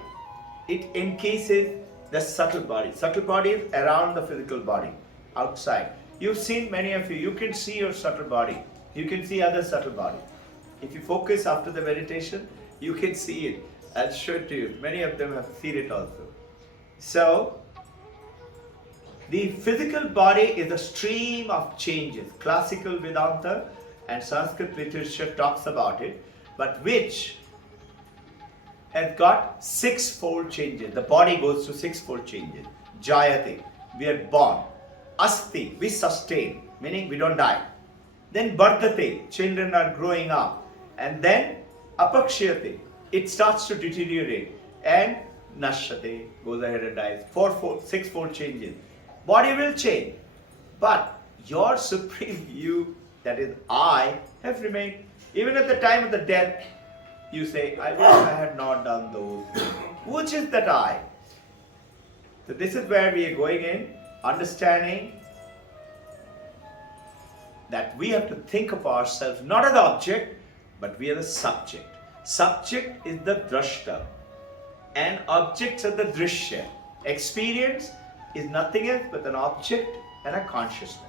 it encases the subtle body. Subtle body is around the physical body, outside. You've seen many of you can see your subtle body. You can see other subtle body. If you focus after the meditation, you can see it. I'll show it to you. Many of them have seen it also. So, the physical body is a stream of changes. Classical Vedanta and Sanskrit literature talks about it, but which has got six-fold changes. The body goes through six-fold changes. Jayate, we are born. Asti, we sustain, meaning we don't die. Then Vardhate, children are growing up. And then apakshayate, it starts to deteriorate, and nashate, goes ahead and dies. Sixfold changes. Body will change, but your supreme you, that is I, have remained. Even at the time of the death, you say, I wish I had not done those. Which is that I? So this is where we are going in, understanding that we have to think of ourselves not as the object, but we are the subject. Subject is the drashta, and objects are the drishya. Experience is nothing else but an object and a consciousness.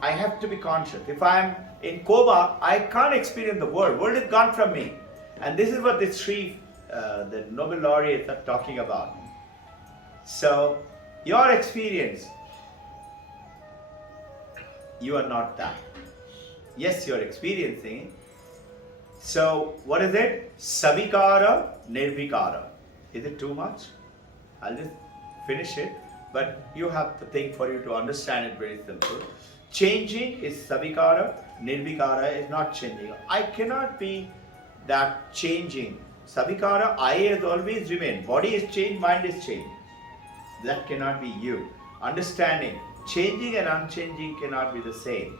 I have to be conscious. If I am in coma, I can't experience the world. World is gone from me. And this is what the three, the Nobel laureates are talking about. So, your experience, you are not that. Yes, you are experiencing. So, what is it? Savikara, nirvikara. Is it too much? I'll just finish it. But you have to think for you to understand it very simple. Changing is savikara, nirvikara is not changing. I cannot be that changing. Savikara, I has always remained. Body is changed, mind is changed. That cannot be you. Understanding, changing and unchanging cannot be the same.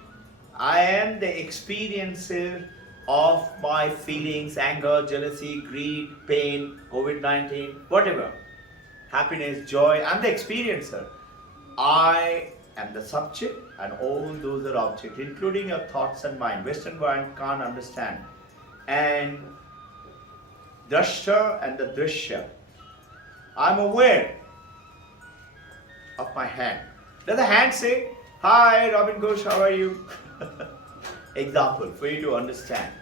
I am the experiencer of my feelings, anger, jealousy, greed, pain, COVID-19, whatever. Happiness, joy, I'm the experiencer. I am the subject and all those are objects, including your thoughts and mind. Western mind can't understand. And drashta and the drishya. I'm aware of my hand. Does the hand say, hi Robbin Ghosh, how are you? Example for you to understand.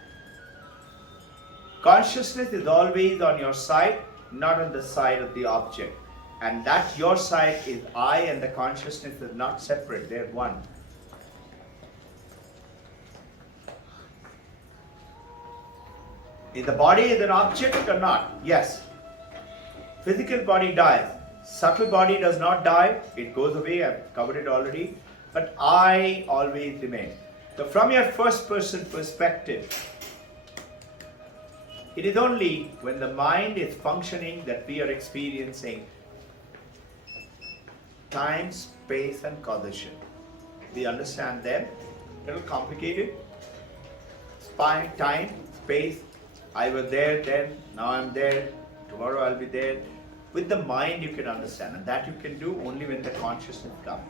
Consciousness is always on your side, not on the side of the object. And that your side is I, and the consciousness is not separate, they're one. Is the body an object or not? Yes. Physical body dies. Subtle body does not die. It goes away. I've covered it already. But I always remain. So from your first person perspective, it is only when the mind is functioning that we are experiencing time, space and causation. We understand them. A little complicated. Time, space. I was there then, now I'm there, tomorrow I'll be there. With the mind you can understand, and that you can do only when the consciousness comes.